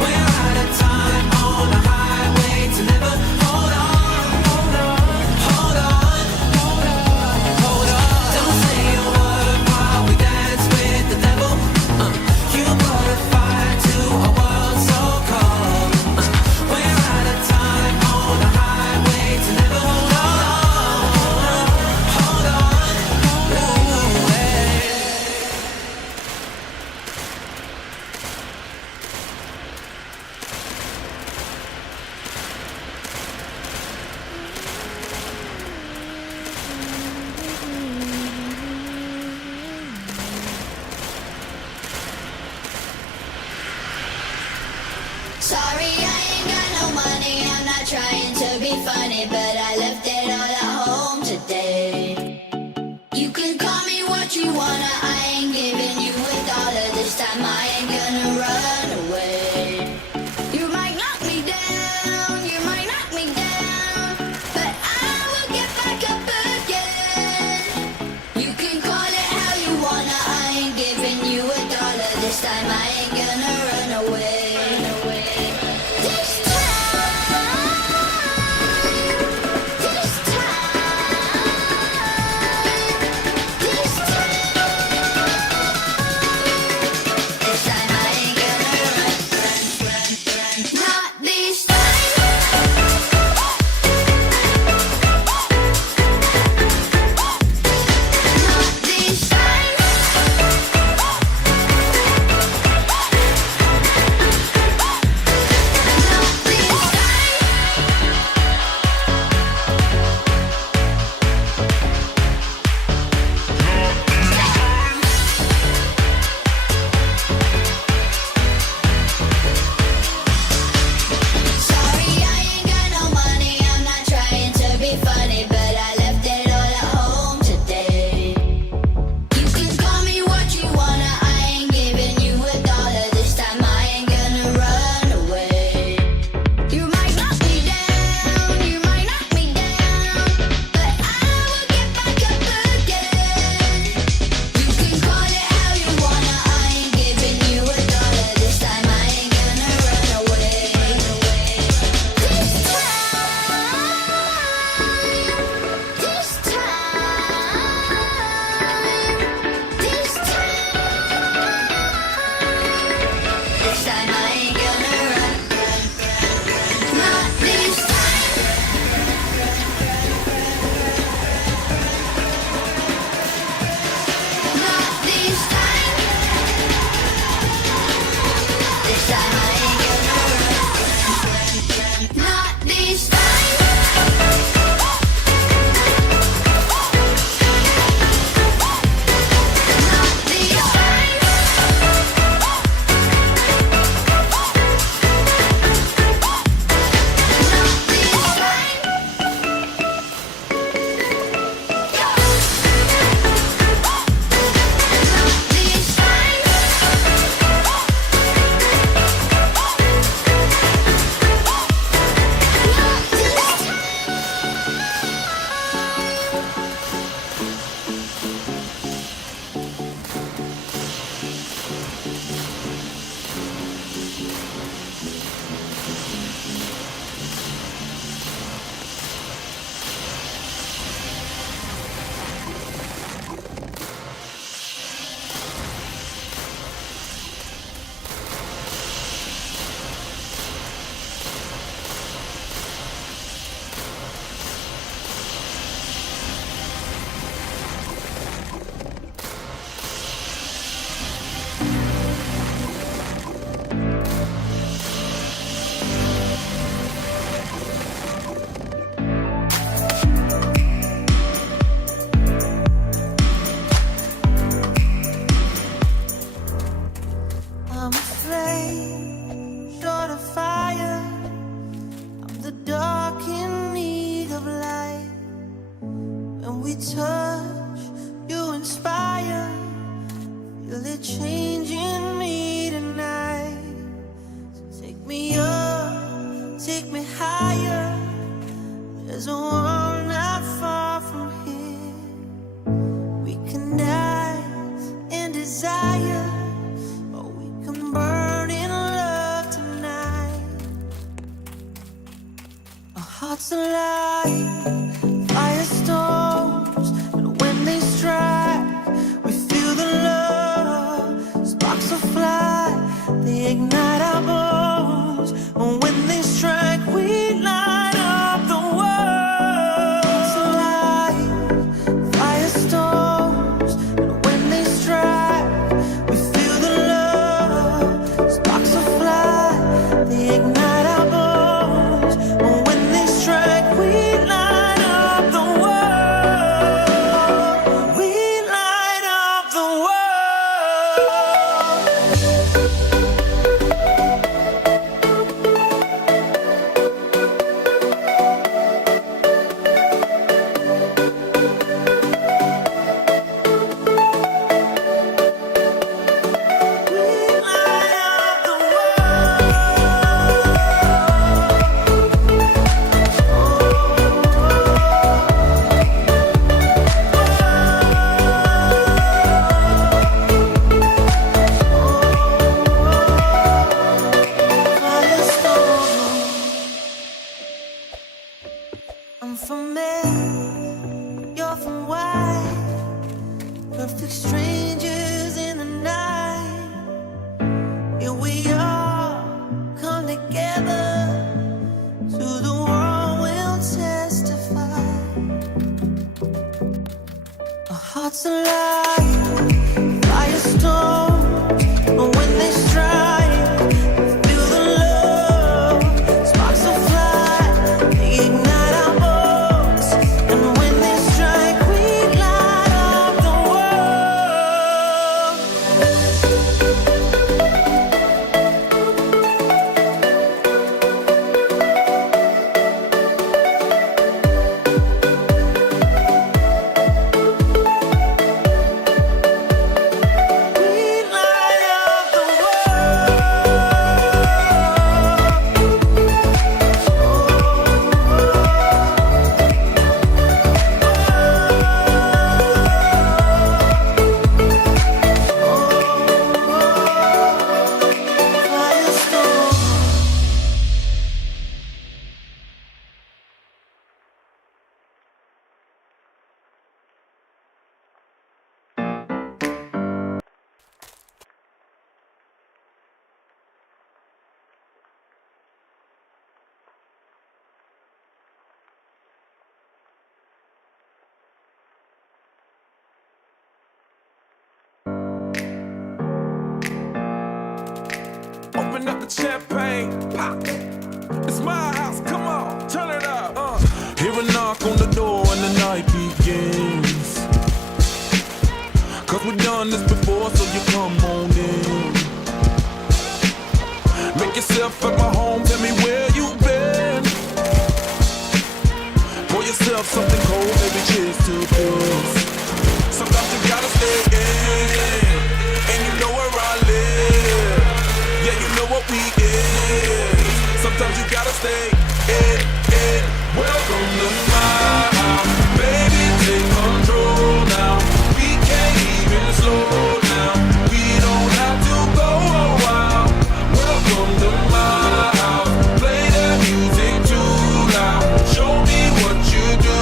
We're out of time on a highway to never. Hold on, hold on, hold on, hold on, hold on. Don't say a word while we dance with the devil. You brought a fire to a world so cold. Sorry, I ain't got no money. I'm not trying to be funny, but I left it all at home today. You can call me what you wanna. I ain't giving you a dollar this time. I ain't gonna run away. You might knock me down, you might knock me down, but I will get back up again. You can call it how you wanna. I ain't giving you a dollar this time. I ain't gonna run away. This time, this time, this time I ain't gonna run. Not this time. Not this time. Not this time. Sorry, I ain't got no money. I'm not trying to be funny, but I left it all at home today. You can call me what you wanna. I ain't giving you a dollar this time. I ain't gonna run away. You might knock me down, you might knock me down, but I will get back up again. You can call it how you wanna. I ain't giving you a dollar this time. I ain't gonna run away. This time, this time, this time I ain't gonna run. Not this time. Not this time. This time I ain't gonna run. Not this time. Not this time. Not this time. Not this time. Not this time. I'm a flame, short of fire. I'm the dark in need of light. When we touch, you inspire. Feel it changing me tonight. So take me up, take me higher. There's a world not far from here. We can dance in desire, or we can burn in love tonight. Our hearts alive, firestorms, and when they strike, we feel the love. Sparks will fly, they ignite our bones, and when they strike, we light up the world. Hearts alive, firestorms, and when they strike, we feel the love. Sparks will fly, they ignite our bones, and when they strike, we light up the world. We light up the world. I'm from X, you're from Y. Perfect strangers in the night. Here we all come together. To the world we'll testify. Our hearts alive, firestorm. But when they strike, feel the love. Sparks will fly, they ignite our bones. And when they strike, we light up the world. We light up the firestorm. Open up the champagne, pop. It's my house, come on, turn it up. Hear a knock on the door and the night begins. Cause we've done this before, so you come on in. Make yourself at my home, tell me where you've been. Pour yourself something cold, baby, cheers to this. Sometimes you gotta stay in, and you know where I live. Yeah, you know what we is. Sometimes you gotta stay in. Welcome to my house, baby, take control now. We can't even slow down. We don't have to go a while. Welcome to my house, play the music too loud. Show me what you do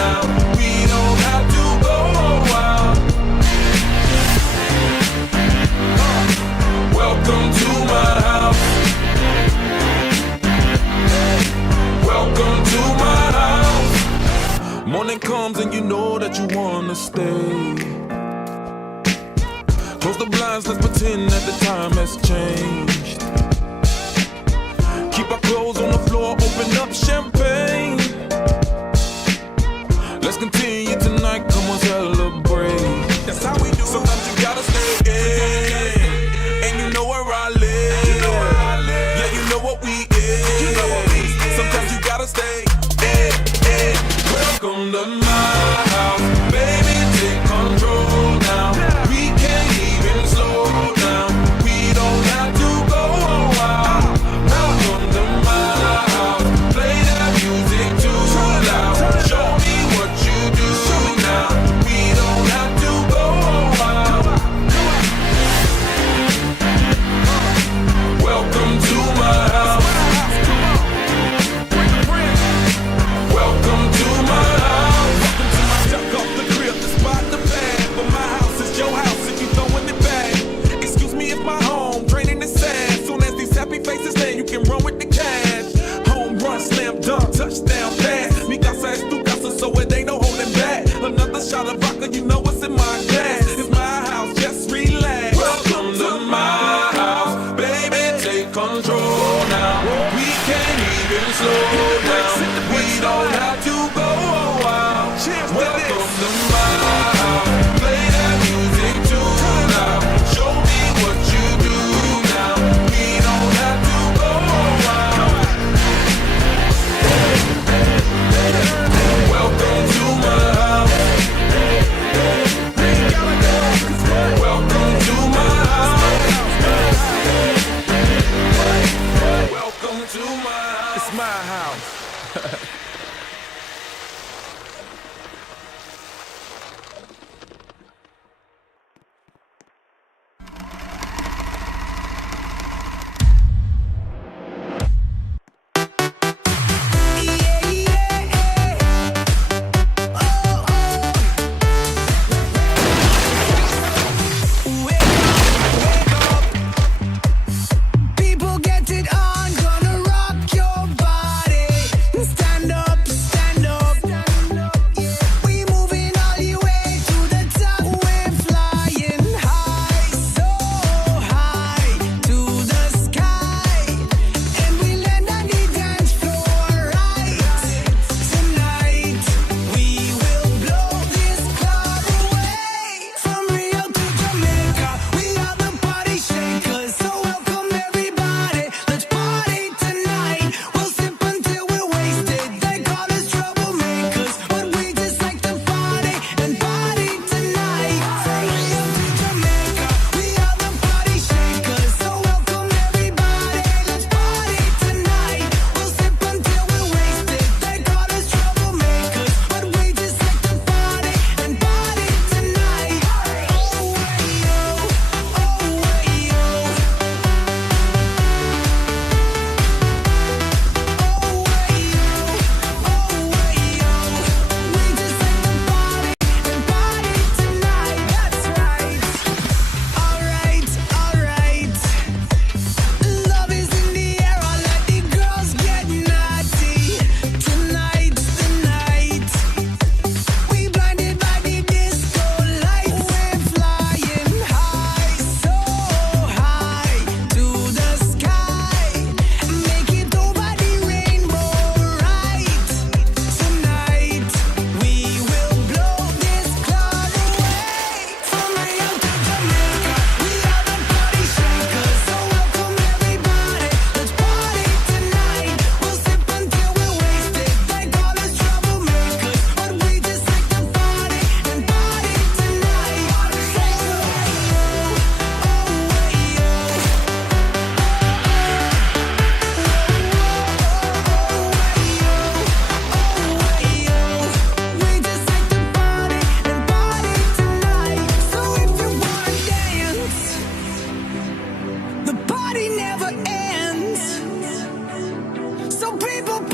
now. We don't have to go a while. Welcome to my house. Welcome to my house. Morning comes and you know that you wanna stay. Close the blinds, let's pretend that the time has changed. Keep our clothes on the floor, open up champagne. Let's continue tonight, come on, celebrate. That's how we do. Sometimes you gotta stay in, and you know where I live. Yeah, you know what we is. Sometimes you gotta stay in. Welcome to my house, baby, take control now. We can't even slow down. We don't have to go a while. Welcome to my house, play that music too loud. Show me what you do now. We don't have to go a while. Welcome to my house. Welcome to my house. Duck off the crib, the spot, the bag. But my house is your house if you throwing it back. Excuse me if my home draining the sand. Soon as these happy faces land, you can run with the cash. Home run, slam dunk, touchdown pass. Mi casa es tu casa, so it ain't no holding back. Another shot of vodka, you know what's in my glass. It's my house, just relax. Welcome to my house, baby, take control now. We can't even slow down. We don't have to go a while. Welcome to my house, play that music too loud. Show me what you do now. We don't have to go a while. Welcome to my house. Welcome to my house. Welcome to my house. It's my house.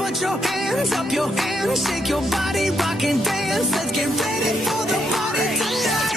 put your hands up, your hands, shake your body, rock and dance. Let's get ready for the party tonight.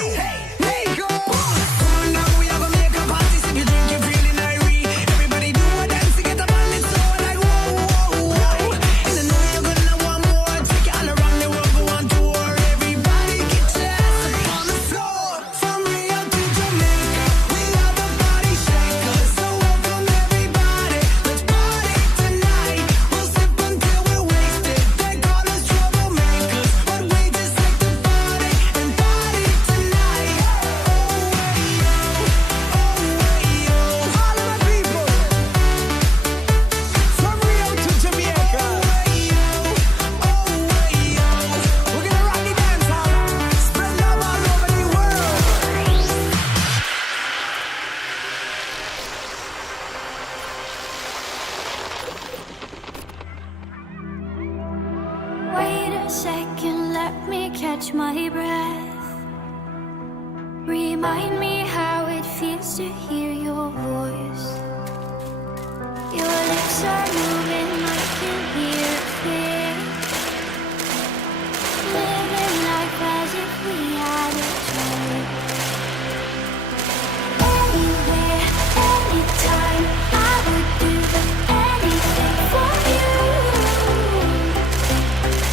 Hey, go. Come on now, we are gonna make a party. If you think you're feeling irate, everybody do a dance to get the ball. It's so like whoa, whoa, whoa. And I know you're gonna want more. Take it all around the world, go on tour. Everybody get your ass up on the floor. From Rio to Jamaica, we are the party shakers. So welcome everybody, let's party tonight. We'll sip until we're wasted. They call us troublemakers, but we just like to party and party tonight. Oh, hey, yo, all of my people. From Rio to Jamaica. We're gonna rock the dance hall. Spread love all over the world. Wait a second, let me catch my breath. Remind me how it feels to hear your voice. Your lips are moving, I can hear it. Living life as if we had a choice. Anywhere, anytime, I would do anything for you.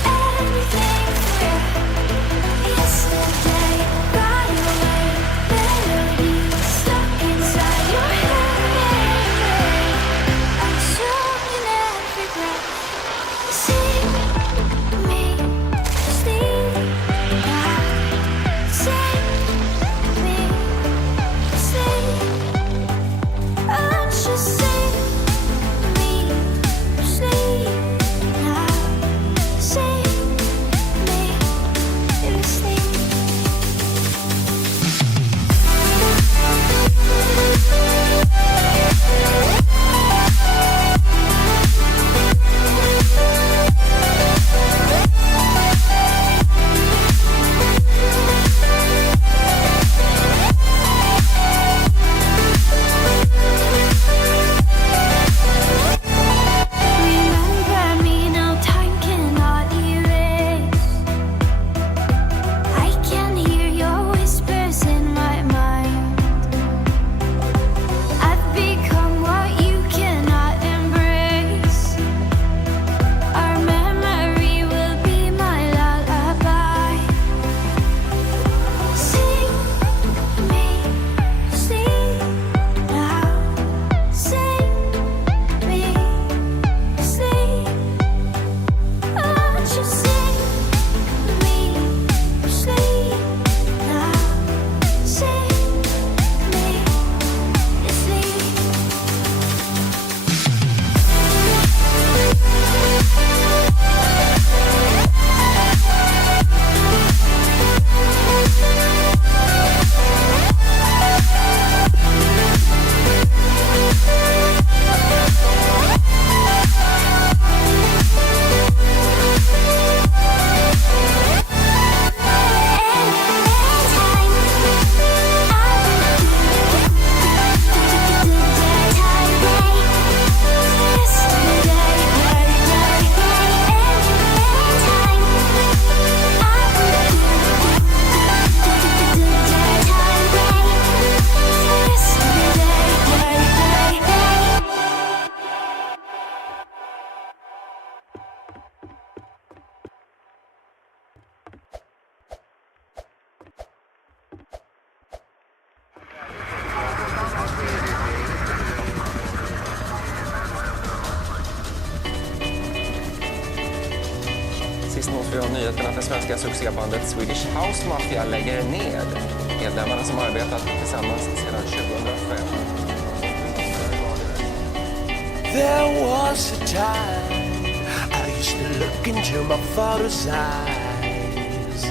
Anything for you. Yesterday got away, melodies stuck inside your head. I'm strong in every breath. Sing me, sleep now. Sing me, sleep. Just sing me, sleep now. Sing me, sleep. Remember me now, time cannot erase. I can hear your whispers in my mind. I've become what you cannot embrace. Our memory will be my lullaby. Sing me, sleep now. Sing me, sleep. Just sing me, sleep now. Sing me, sleep. Sist nås vi av nyheten att det svenska succébandet Swedish House Mafia lägger ner. Medlemmarna som arbetat tillsammans sedan 2005. There was a time I used to look into my father's eyes.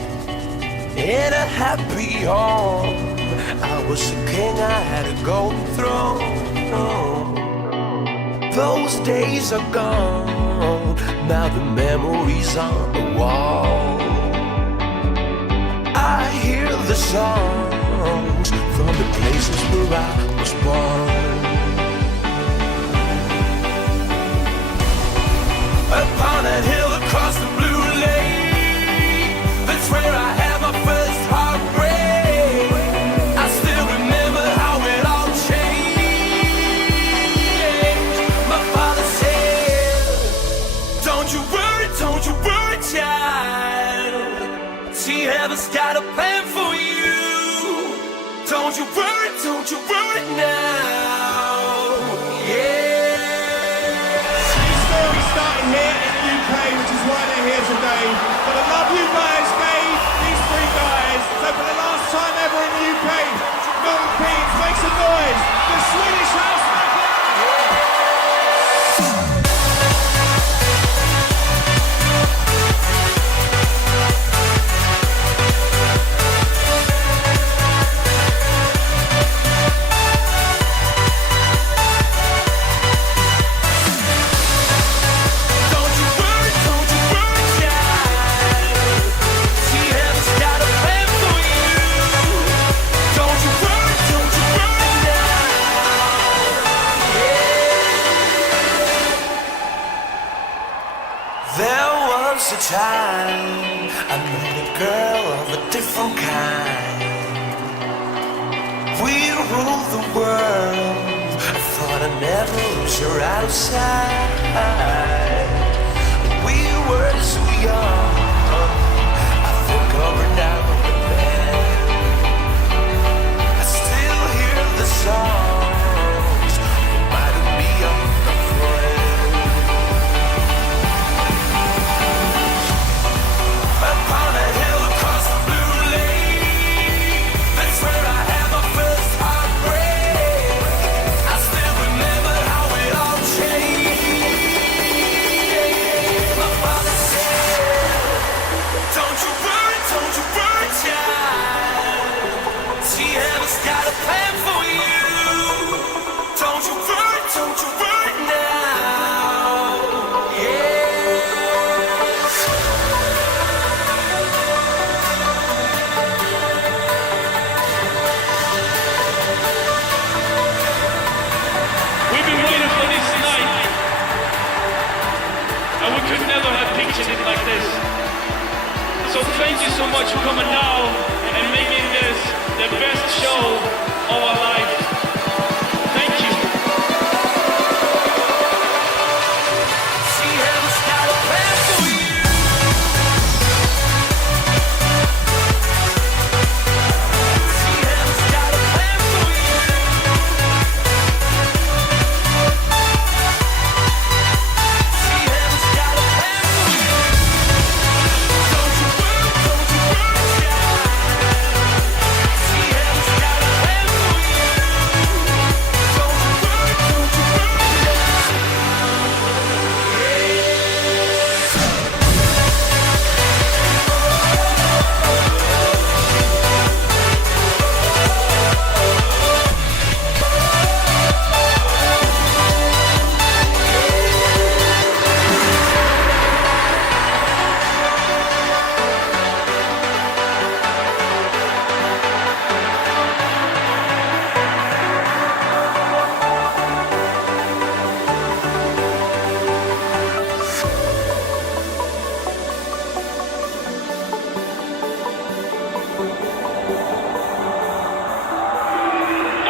In a happy home, I was a king, I had a golden throne. Those days are gone, now the memories on the wall. I hear the songs from the places where I was born. Upon Don't you worry, child. See, heaven's got a plan for you. Don't you worry now. Yeah. These stories started here in the UK, which is why they're here today. For the love you guys gave these three guys. So for the last time ever in the UK, Milton Keynes, make some noise. The Swedish House Mafia. There was a time I met a girl of a different kind. We ruled the world. I thought I'd never lose her outside. We were so young. I think of her now and then. I still hear the songs reminding me of a friend. Upon a hill across the blue lake, that's where I had my first heartbreak. I still remember how it all changed. My father said, don't you worry, child. See, heaven's got a plan for you. Don't you worry now. Yeah. We've been waiting for this night, and we could never have pictured it like this. So thank you so much for coming now and making this the best show of our life. Thank you. See, heaven's got a plan for you. See, heaven's got a plan for you. See, heaven's got a plan for you. Don't you worry, child. See, heaven's got a plan for you. Don't you worry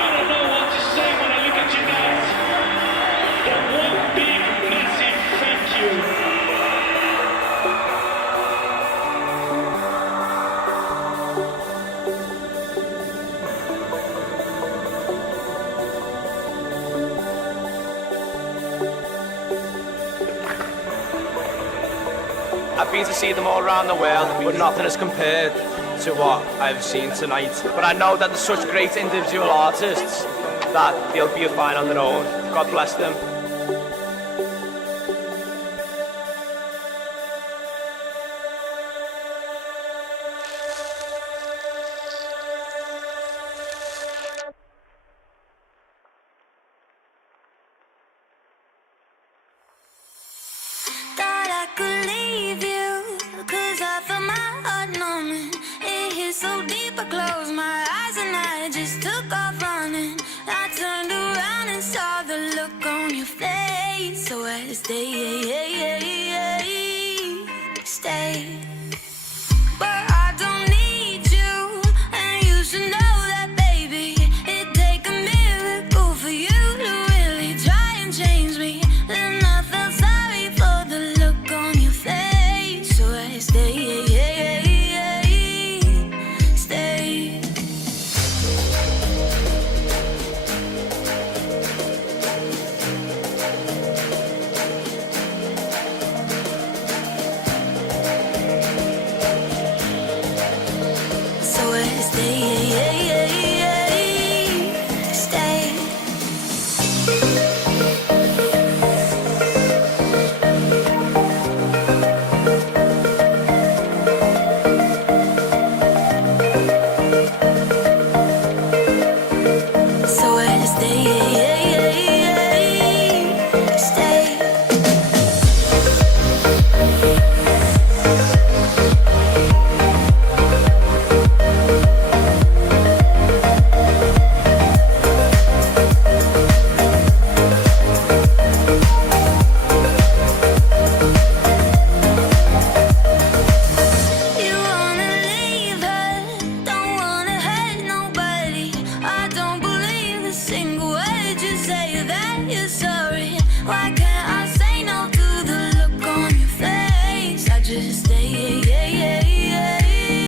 I don't know what to say when I look at you guys. But one big, massive thank you. I've been to see them all around the world, but nothing has compared to what I've seen tonight. But I know that they're such great individual artists that they'll be fine on their own. God bless them. Thought I could leave you, 'cause I felt my heart numbing. It hit so deep, I closed my eyes and I just took off running. I turned around and saw the look on your face, so I had to stay.